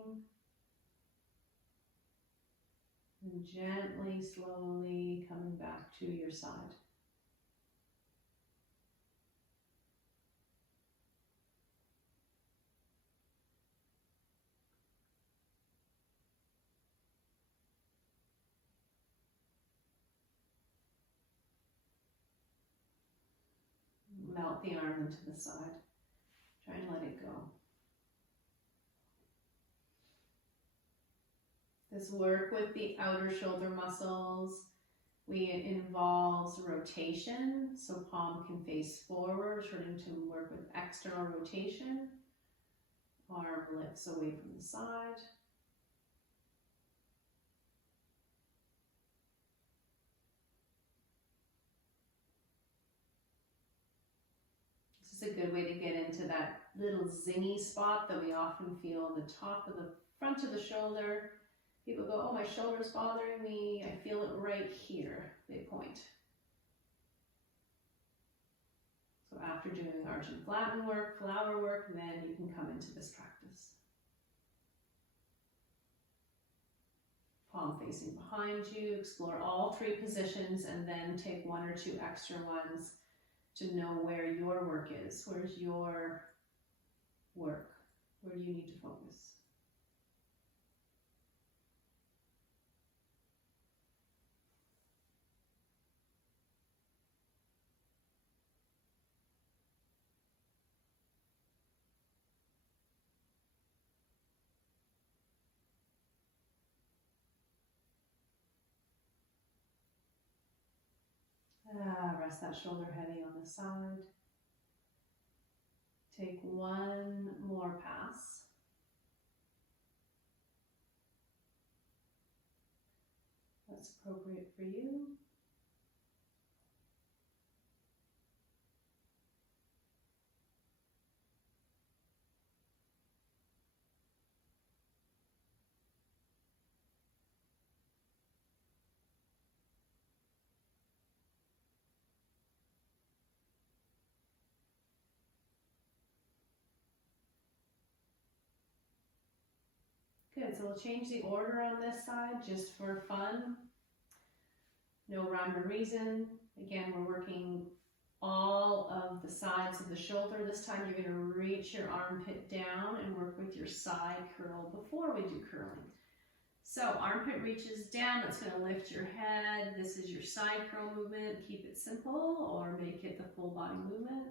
And gently, slowly coming back to your side. Melt the arm into the side. Try and let it go. This work with the outer shoulder muscles, involves rotation, so palm can face forward, starting to work with external rotation. Arm lifts away from the side. This is a good way to get into that little zingy spot that we often feel on the top of the front of the shoulder. People go, oh, my shoulder's bothering me. I feel it right here. They point. So after doing arch and flatten work, flower work, then you can come into this practice. Palm facing behind you. Explore all three positions and then take one or two extra ones to know where your work is. Where's your work? Where do you need to focus? Rest that shoulder heavy on the side. Take one more pass. That's appropriate for you. Good, so we'll change the order on this side just for fun. No rhyme or reason. Again, we're working all of the sides of the shoulder. This time you're going to reach your armpit down and work with your side curl before we do curling. So armpit reaches down, that's going to lift your head. This is your side curl movement. Keep it simple or make it the full body movement.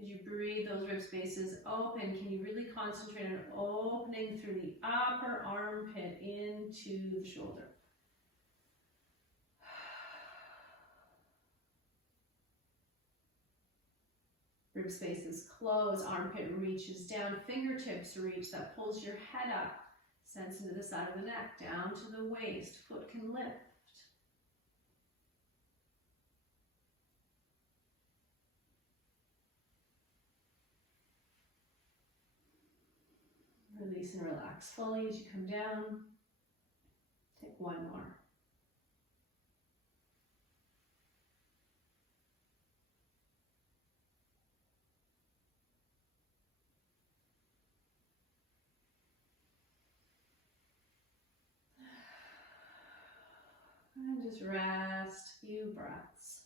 As you breathe those rib spaces open, can you really concentrate on opening through the upper armpit into the shoulder? Rib spaces close, armpit reaches down, fingertips reach, that pulls your head up, sense into the side of the neck, down to the waist, foot can lift. Release and relax fully as you come down. Take one more. And just rest, few breaths.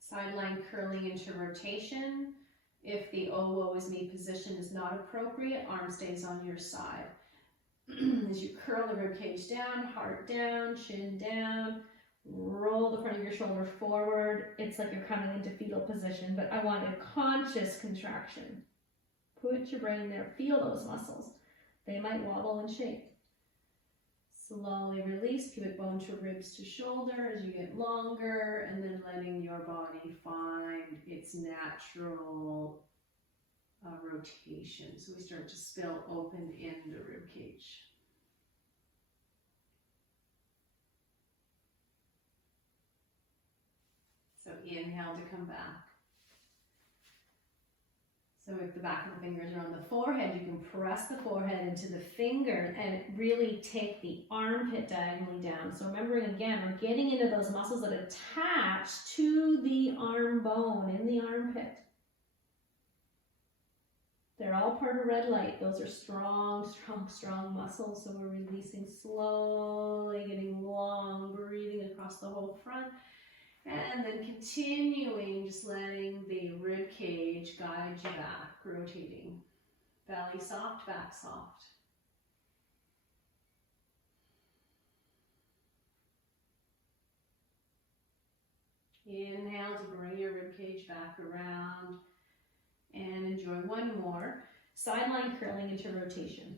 Sideline curling into rotation. If the oh woe is me position is not appropriate, arm stays on your side. As you curl the rib cage down, heart down, chin down, roll the front of your shoulder forward. It's like you're coming into fetal position, but I want a conscious contraction. Put your brain there, feel those muscles. They might wobble and shake. Slowly release pubic bone to ribs to shoulder as you get longer, and then letting your body find its natural rotation. So we start to spill open in the rib cage. So inhale to come back. So if the back of the fingers are on the forehead, you can press the forehead into the finger and really take the armpit diagonally down. So remembering again, we're getting into those muscles that attach to the arm bone in the armpit. They're all part of red light. Those are strong, strong, strong muscles. So we're releasing slowly, getting long, breathing across the whole front. And then continuing, just letting the rib cage guide you back, rotating. Belly soft, back soft. Inhale to bring your rib cage back around. And enjoy one more. Sideline curling into rotation.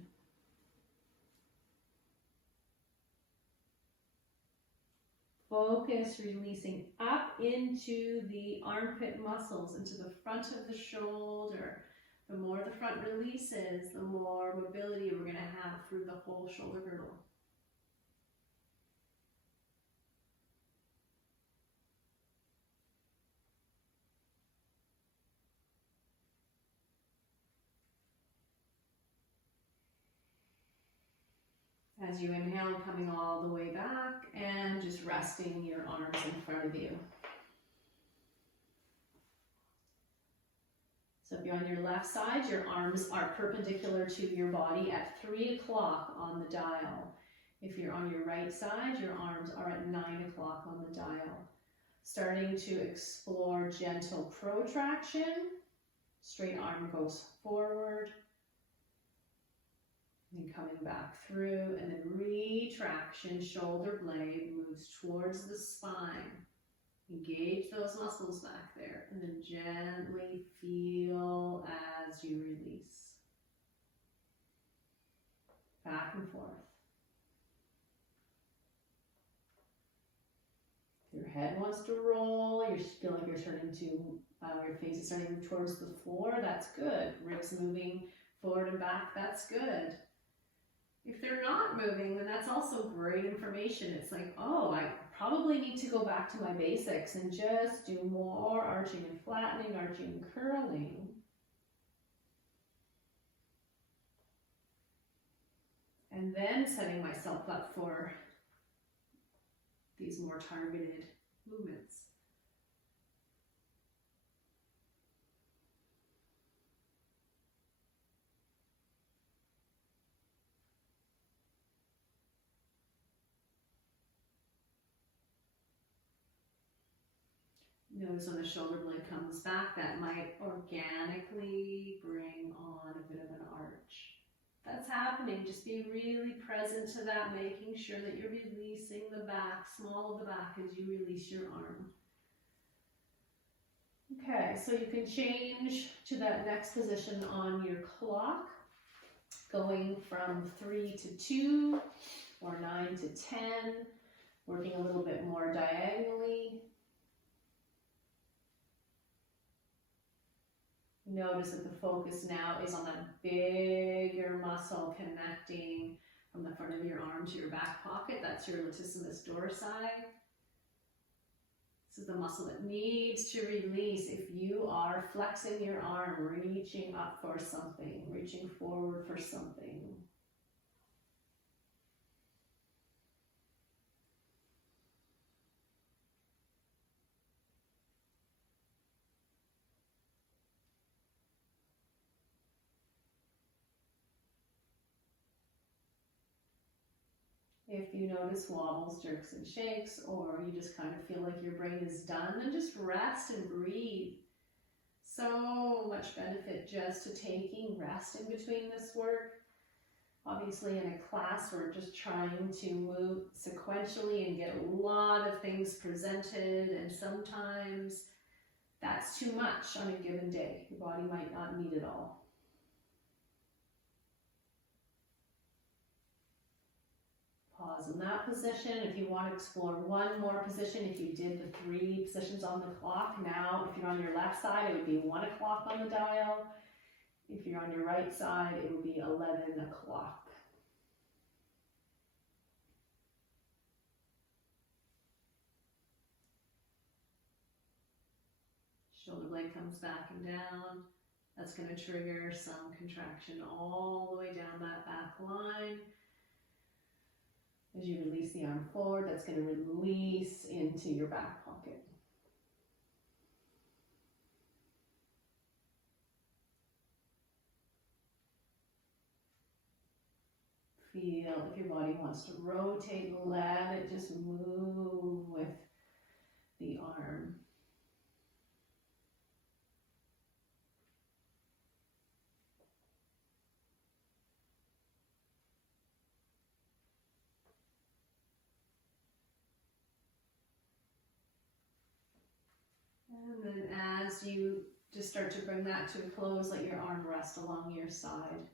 Focus releasing up into the armpit muscles, into the front of the shoulder. The more the front releases, the more mobility we're going to have through the whole shoulder girdle. As you inhale, coming all the way back and just resting your arms in front of you. So if you're on your left side, your arms are perpendicular to your body at 3 o'clock on the dial. If you're on your right side, your arms are at 9 o'clock on the dial. Starting to explore gentle protraction. Straight arm goes forward. And coming back through, and then retraction, shoulder blade moves towards the spine. Engage those muscles back there, and then gently feel as you release. Back and forth. Your head wants to roll, you feel like you're starting to, your face is starting to move towards the floor, that's good. Ribs moving forward and back, that's good. If they're not moving, then that's also great information. It's like, oh, I probably need to go back to my basics and just do more arching and flattening, arching and curling. And then setting myself up for these more targeted movements. Notice when the shoulder blade comes back, that might organically bring on a bit of an arch. That's happening. Just be really present to that, making sure that you're releasing the back, small of the back as you release your arm. Okay, so you can change to that next position on your clock, going from 3 to 2 or 9 to 10, working a little bit more diagonally. Notice that the focus now is on that bigger muscle connecting from the front of your arm to your back pocket. That's your latissimus dorsi. This is the muscle that needs to release if you are flexing your arm, reaching up for something, reaching forward for something. If you notice wobbles, jerks, and shakes, or you just kind of feel like your brain is done, then just rest and breathe. So much benefit just to taking rest in between this work. Obviously in a class, we're just trying to move sequentially and get a lot of things presented, and sometimes that's too much on a given day. Your body might not need it all. Pause in that position. If you want to explore one more position, if you did the 3 positions on the clock, now if you're on your left side, it would be 1 o'clock on the dial. If you're on your right side, it would be 11 o'clock. Shoulder blade comes back and down. That's going to trigger some contraction all the way down that back line. As you release the arm forward, that's going to release into your back pocket. Feel if your body wants to rotate, let it just move with the arm. And then as you just start to bring that to a close, let your arm rest along your side.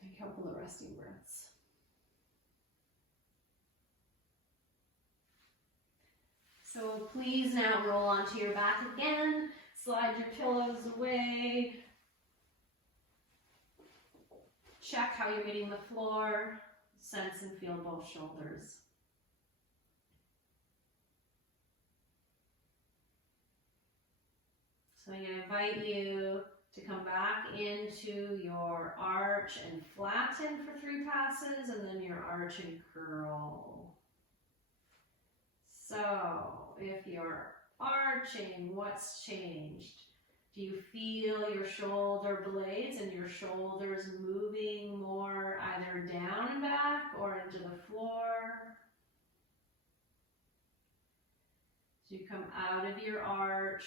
Take a couple of resting breaths. So please now roll onto your back again. Slide your pillows away. Check how you're hitting the floor. Sense and feel both shoulders. So I'm going to invite you to come back into your arch and flatten for 3 passes, and then your arch and curl. So if you're arching, what's changed? Do you feel your shoulder blades and your shoulders moving more either down and back or into the floor? So you come out of your arch,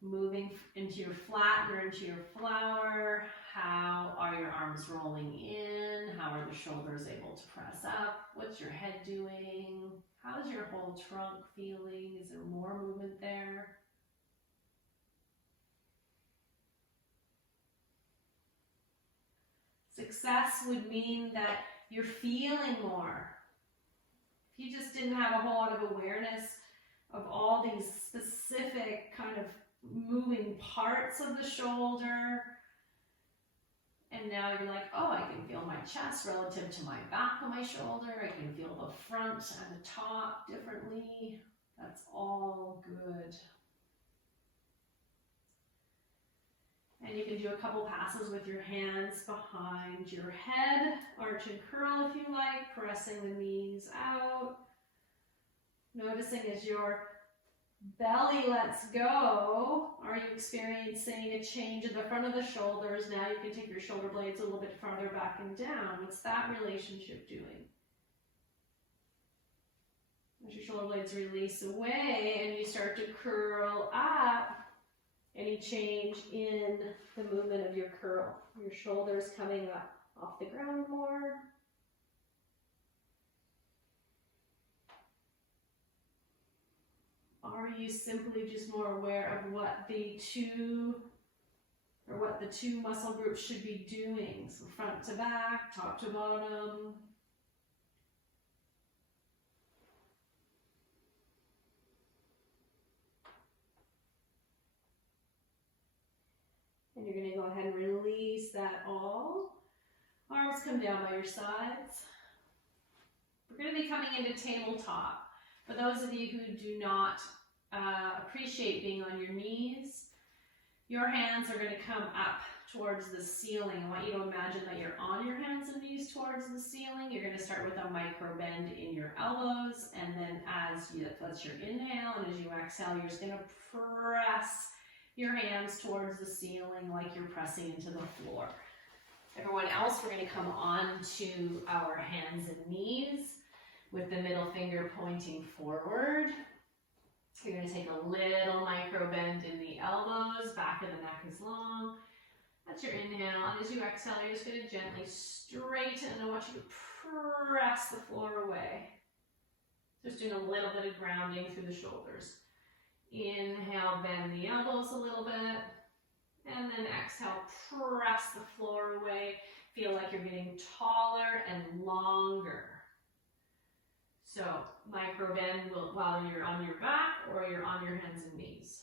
moving into your flatten or into your flower. How are your arms rolling in? How are the shoulders able to press up? What's your head doing? How's your whole trunk feeling? Is there more movement there? Success would mean that you're feeling more. If you just didn't have a whole lot of awareness of all these specific kind of moving parts of the shoulder, and now you're like, oh, I can feel my chest relative to my back of my shoulder, I can feel the front and the top differently. That's all good. And you can do a couple passes with your hands behind your head, arch and curl if you like, pressing the knees out. Noticing as your belly lets go, are you experiencing a change in the front of the shoulders? Now you can take your shoulder blades a little bit farther back and down. What's that relationship doing? As your shoulder blades release away and you start to curl up, any change in the movement of your curl? Your shoulders coming up off the ground more. Are you simply just more aware of what the two muscle groups should be doing? So front to back, top to bottom. And you're going to go ahead and release that all. Arms come down by your sides. We're going to be coming into tabletop. For those of you who do not appreciate being on your knees, your hands are going to come up towards the ceiling. I want you to imagine that you're on your hands and knees towards the ceiling. You're going to start with a micro bend in your elbows, and then that's your inhale, and as you exhale, you're just going to press your hands towards the ceiling like you're pressing into the floor. Everyone else, we're going to come on to our hands and knees with the middle finger pointing forward. You're going to take a little micro bend in the elbows, back of the neck is long. That's your inhale, and as you exhale, you're just going to gently straighten, and I want you to press the floor away. Just doing a little bit of grounding through the shoulders. Inhale, bend the elbows a little bit, and then exhale, press the floor away. feel like you're getting taller and longer. So micro bend while you're on your back or you're on your hands and knees.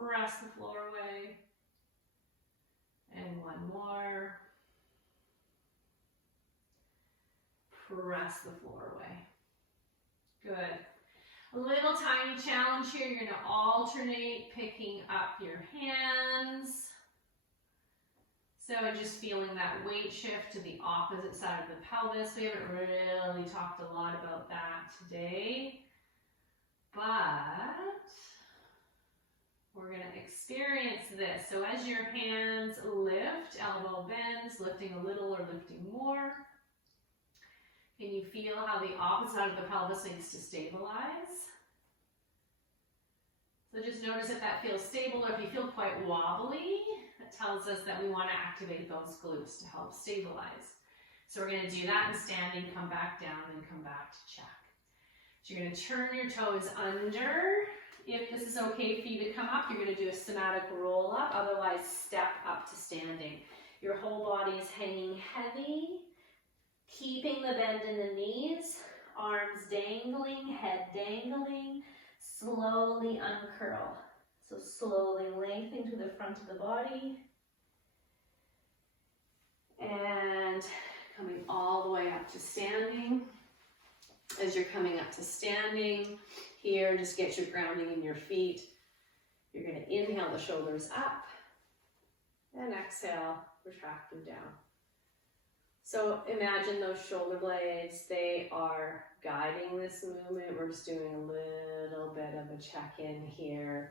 Press the floor away. And one more. Press the floor away. Good. A little tiny challenge here. You're going to alternate picking up your hands. So just feeling that weight shift to the opposite side of the pelvis. We haven't really talked a lot about that today, but we're going to experience this. So as your hands lift, elbow bends, lifting a little or lifting more. Can you feel how the opposite side of the pelvis needs to stabilize? So just notice if that feels stable or if you feel quite wobbly. That tells us that we want to activate those glutes to help stabilize. So we're going to do that in standing, come back down, and come back to check. So you're going to turn your toes under. If this is okay for you to come up, you're going to do a somatic roll up, otherwise step up to standing. Your whole body is hanging heavy, keeping the bend in the knees, arms dangling, head dangling, slowly uncurl. So slowly lengthening to the front of the body and coming all the way up to standing. As you're coming up to standing, here just get your grounding in your feet. You're going to inhale the shoulders up and exhale, retract them down. So imagine those shoulder blades, they are guiding this movement. We're just doing a little bit of a check-in here.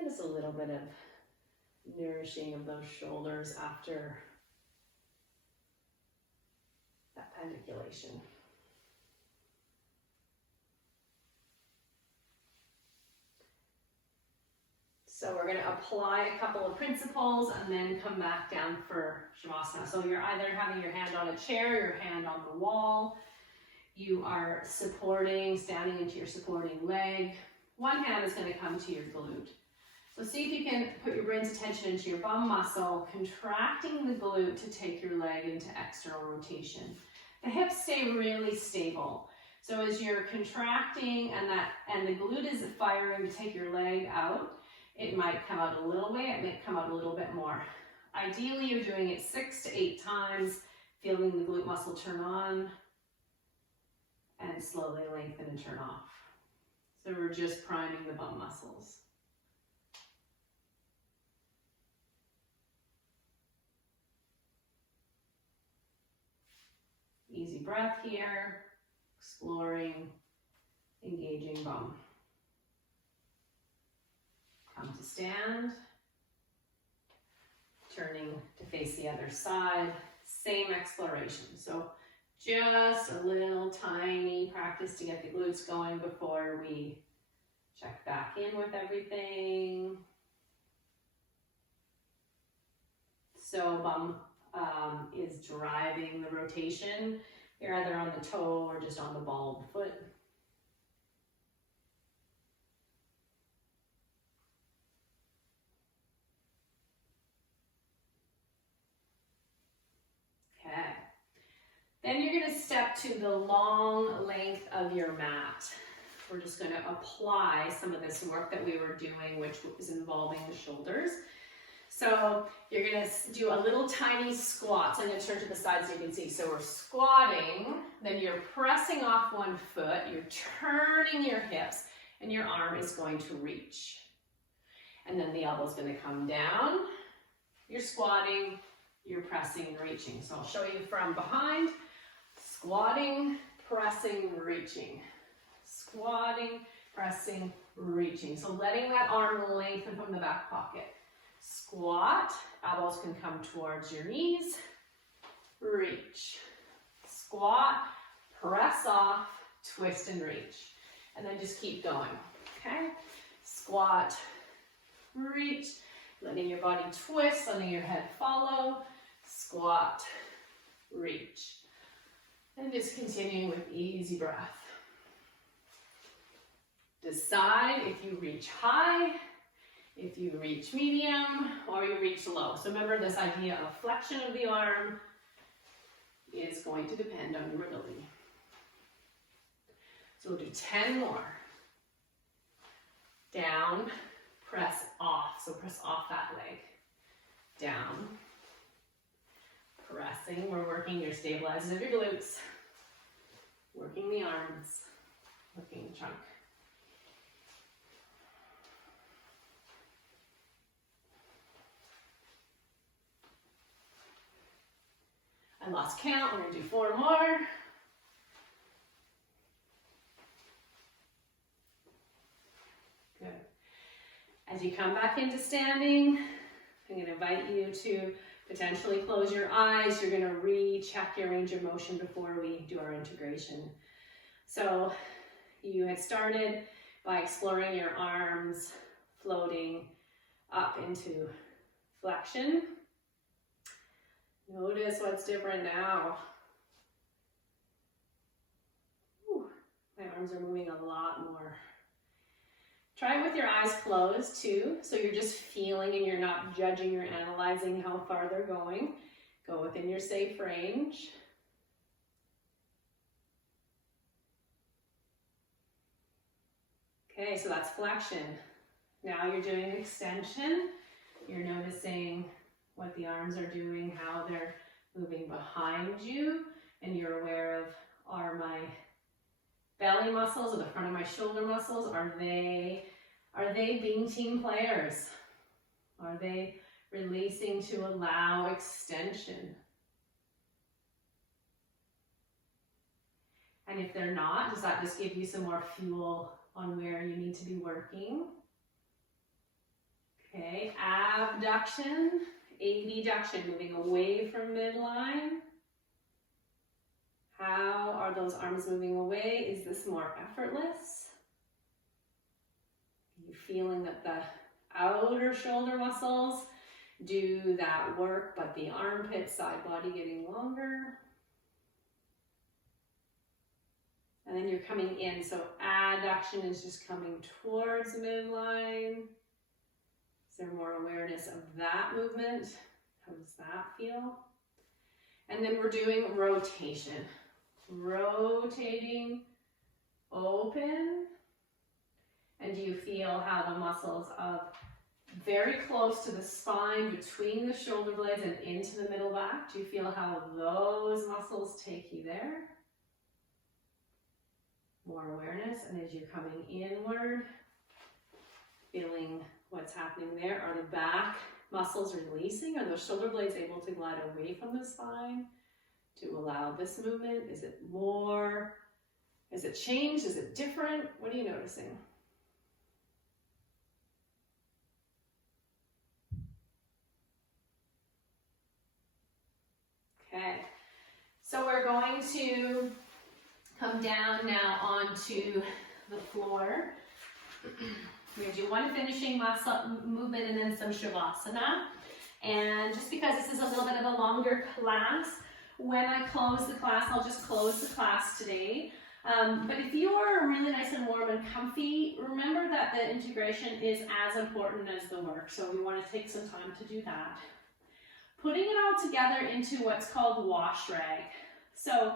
And just a little bit of nourishing of those shoulders after that pandiculation. So we're going to apply a couple of principles and then come back down for Shavasana. So you're either having your hand on a chair, your hand on the wall. You are supporting, standing into your supporting leg. One hand is going to come to your glute. So see if you can put your brain's attention into your bum muscle, contracting the glute to take your leg into external rotation. The hips stay really stable. So as you're contracting and the glute is firing to take your leg out, it might come out a little way, it might come out a little bit more. Ideally, you're doing it 6 to 8 times, feeling the glute muscle turn on and slowly lengthen and turn off. So we're just priming the bum muscles. Easy breath here, exploring, engaging bum. Come to stand, turning to face the other side, same exploration. So just a little tiny practice to get the glutes going before we check back in with everything. So bum is driving the rotation. You're either on the toe or just on the ball of the foot. Okay. Then you're going to step to the long length of your mat. We're just going to apply some of this work that we were doing, which is involving the shoulders. So you're going to do a little tiny squat. So I'm going to turn to the side so you can see. So we're squatting, then you're pressing off one foot, you're turning your hips, and your arm is going to reach. And then the elbow's going to come down. You're squatting, you're pressing and reaching. So I'll show you from behind. Squatting, pressing, reaching. Squatting, pressing, reaching. So letting that arm lengthen from the back pocket. Squat, elbows can come towards your knees, reach. Squat, press off, twist and reach. And then just keep going, okay? Squat, reach, letting your body twist, letting your head follow. Squat, reach. And just continuing with easy breath. Decide if you reach high, if you reach medium or you reach low. So remember, this idea of flexion of the arm is going to depend on your ability. So we'll do 10 more. Down, press off. So press off that leg. Down. Pressing, we're working your stabilizers of your glutes. Working the arms. Working the trunk. I lost count, we're gonna do 4 more. Good. As you come back into standing, I'm gonna invite you to potentially close your eyes. You're gonna recheck your range of motion before we do our integration. So you had started by exploring your arms floating up into flexion. Notice what's different now. Whew, my arms are moving a lot more. Try it with your eyes closed too, so you're just feeling and you're not judging or analyzing how far they're going. Go within your safe range. Okay, so that's flexion. Now you're doing extension. You're noticing what the arms are doing, how they're moving behind you, and you're aware of, are my belly muscles or the front of my shoulder muscles, are they being team players? Are they releasing to allow extension? And if they're not, does that just give you some more fuel on where you need to be working? Okay, abduction, adduction, moving away from midline. How are those arms moving away? Is this more effortless? Are you feeling that the outer shoulder muscles do that work, but the armpit, side body getting longer? And then you're coming in, so adduction is just coming towards midline. Is there more awareness of that movement? How does that feel? And then we're doing rotation. Rotating, open. And do you feel how the muscles of very close to the spine, between the shoulder blades and into the middle back, do you feel how those muscles take you there? More awareness, and as you're coming inward, feeling what's happening there. Are the back muscles releasing? Are those shoulder blades able to glide away from the spine to allow this movement? Is it more? Is it changed? Is it different? What are you noticing? Okay, so we're going to come down now onto the floor. We're going to do one finishing muscle movement and then some shavasana. And just because this is a little bit of a longer class, when I close the class, I'll just close the class today. But if you are really nice and warm and comfy, remember that the integration is as important as the work. So we want to take some time to do that. Putting it all together into what's called wash rag. So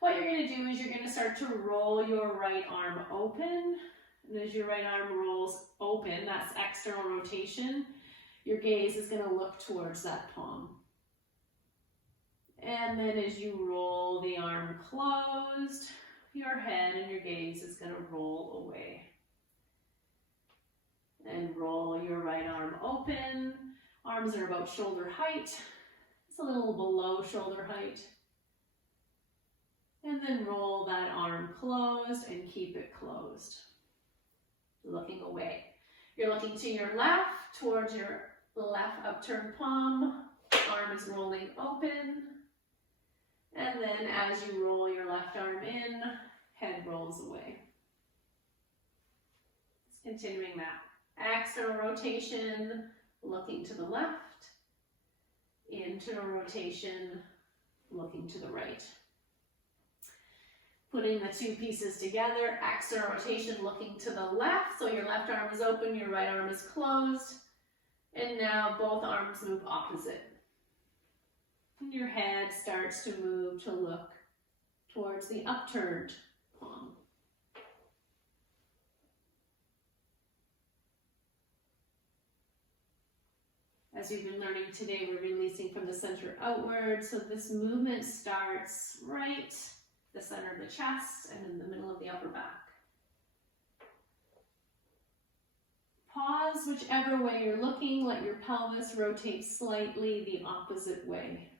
what you're going to do is you're going to start to roll your right arm open. And as your right arm rolls open, that's external rotation, your gaze is going to look towards that palm. And then as you roll the arm closed, your head and your gaze is going to roll away. And roll your right arm open. Arms are about shoulder height. It's a little below shoulder height. And then roll that arm closed and keep it closed. Looking away. You're looking to your left, towards your left upturned palm. Arm is rolling open. And then as you roll your left arm in, head rolls away. Just continuing that. External rotation, looking to the left. Internal rotation, looking to the right. Putting the two pieces together, external rotation looking to the left, so your left arm is open, your right arm is closed. And now both arms move opposite. And your head starts to move to look towards the upturned palm. As we've been learning today, we're releasing from the center outward, so this movement starts right the center of the chest and in the middle of the upper back. Pause whichever way you're looking, let your pelvis rotate slightly the opposite way.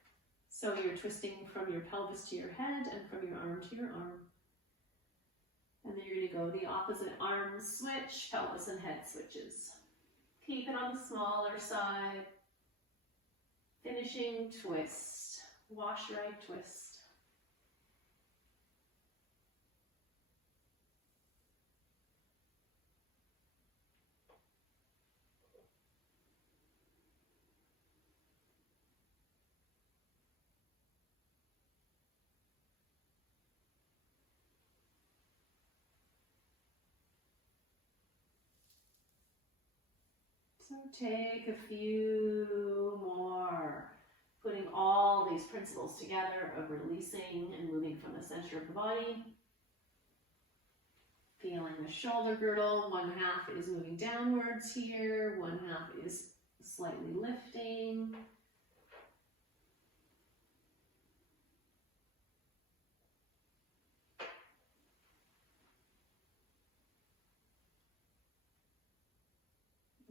So you're twisting from your pelvis to your head and from your arm to your arm. And then you're going to go the opposite arm switch, pelvis and head switches. Keep it on the smaller side. Finishing twist, wash right twist. So take a few more, putting all these principles together of releasing and moving from the center of the body. Feeling the shoulder girdle, one half is moving downwards here, one half is slightly lifting.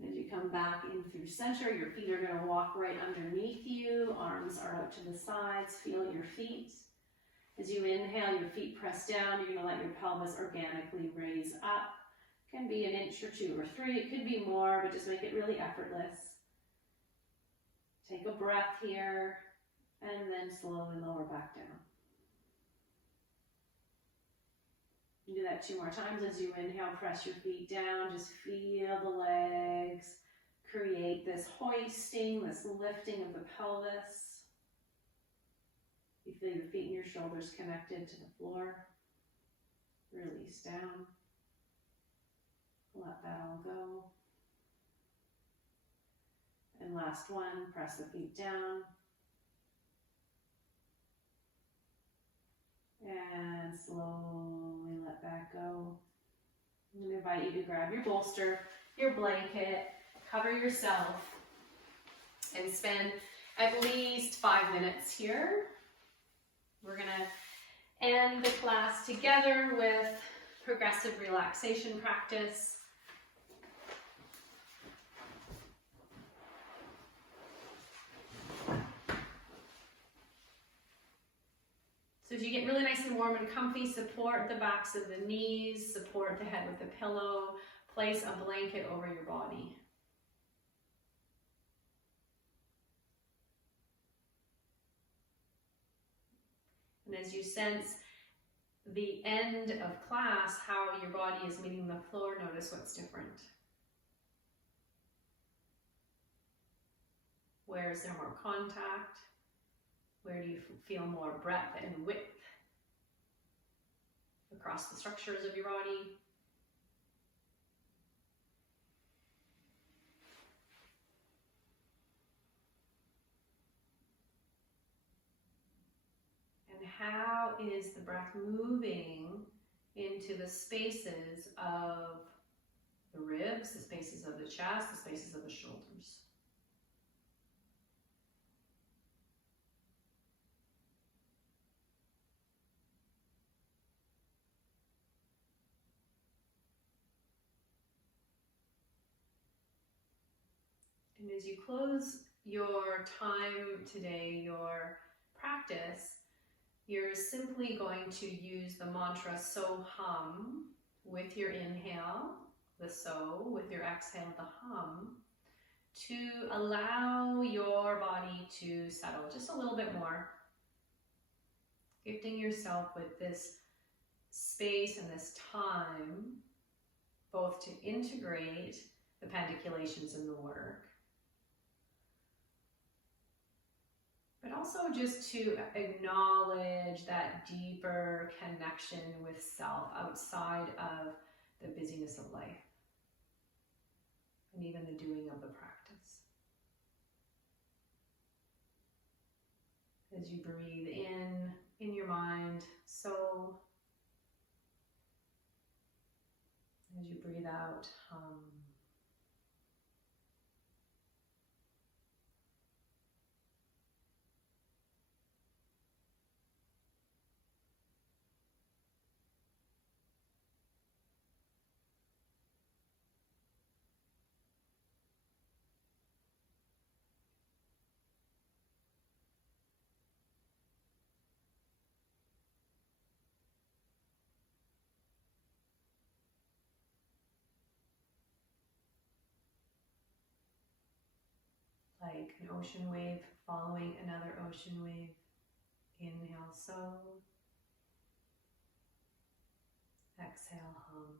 As you come back in through center, your feet are going to walk right underneath you, arms are out to the sides, feel your feet. As you inhale, your feet press down, you're going to let your pelvis organically raise up. It can be an inch or 2 or 3, it could be more, but just make it really effortless. Take a breath here, and then slowly lower back down. Do that 2 more times. As you inhale, press your feet down, just feel the legs, create this hoisting, this lifting of the pelvis. You feel your feet and your shoulders connected to the floor. Release down. Let that all go. And last one, press the feet down. And slowly let that go. I'm going to invite you to grab your bolster, your blanket, cover yourself, and spend at least 5 minutes here. We're going to end the class together with progressive relaxation practice. So as you get really nice and warm and comfy, support the backs of the knees, support the head with a pillow, place a blanket over your body. And as you sense the end of class, how your body is meeting the floor, notice what's different. Where is there more contact? Where do you feel more breadth and width across the structures of your body? And how is the breath moving into the spaces of the ribs, the spaces of the chest, the spaces of the shoulders? And as you close your time today, your practice, you're simply going to use the mantra so hum with your inhale, the so, with your exhale, the hum, to allow your body to settle just a little bit more. Gifting yourself with this space and this time, both to integrate the pandiculations in the work, but also just to acknowledge that deeper connection with self outside of the busyness of life and even the doing of the practice. As you breathe in your mind, so. As you breathe out, hum. Like an ocean wave following another ocean wave. Inhale, so. Exhale, hum.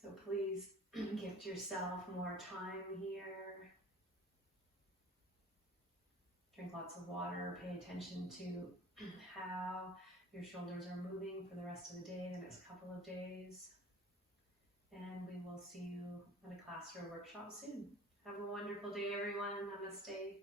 So please gift yourself more time here. Drink lots of water. Pay attention to how your shoulders are moving for the rest of the day, the next couple of days. And we will see you at a class or a workshop soon. Have a wonderful day, everyone. Namaste.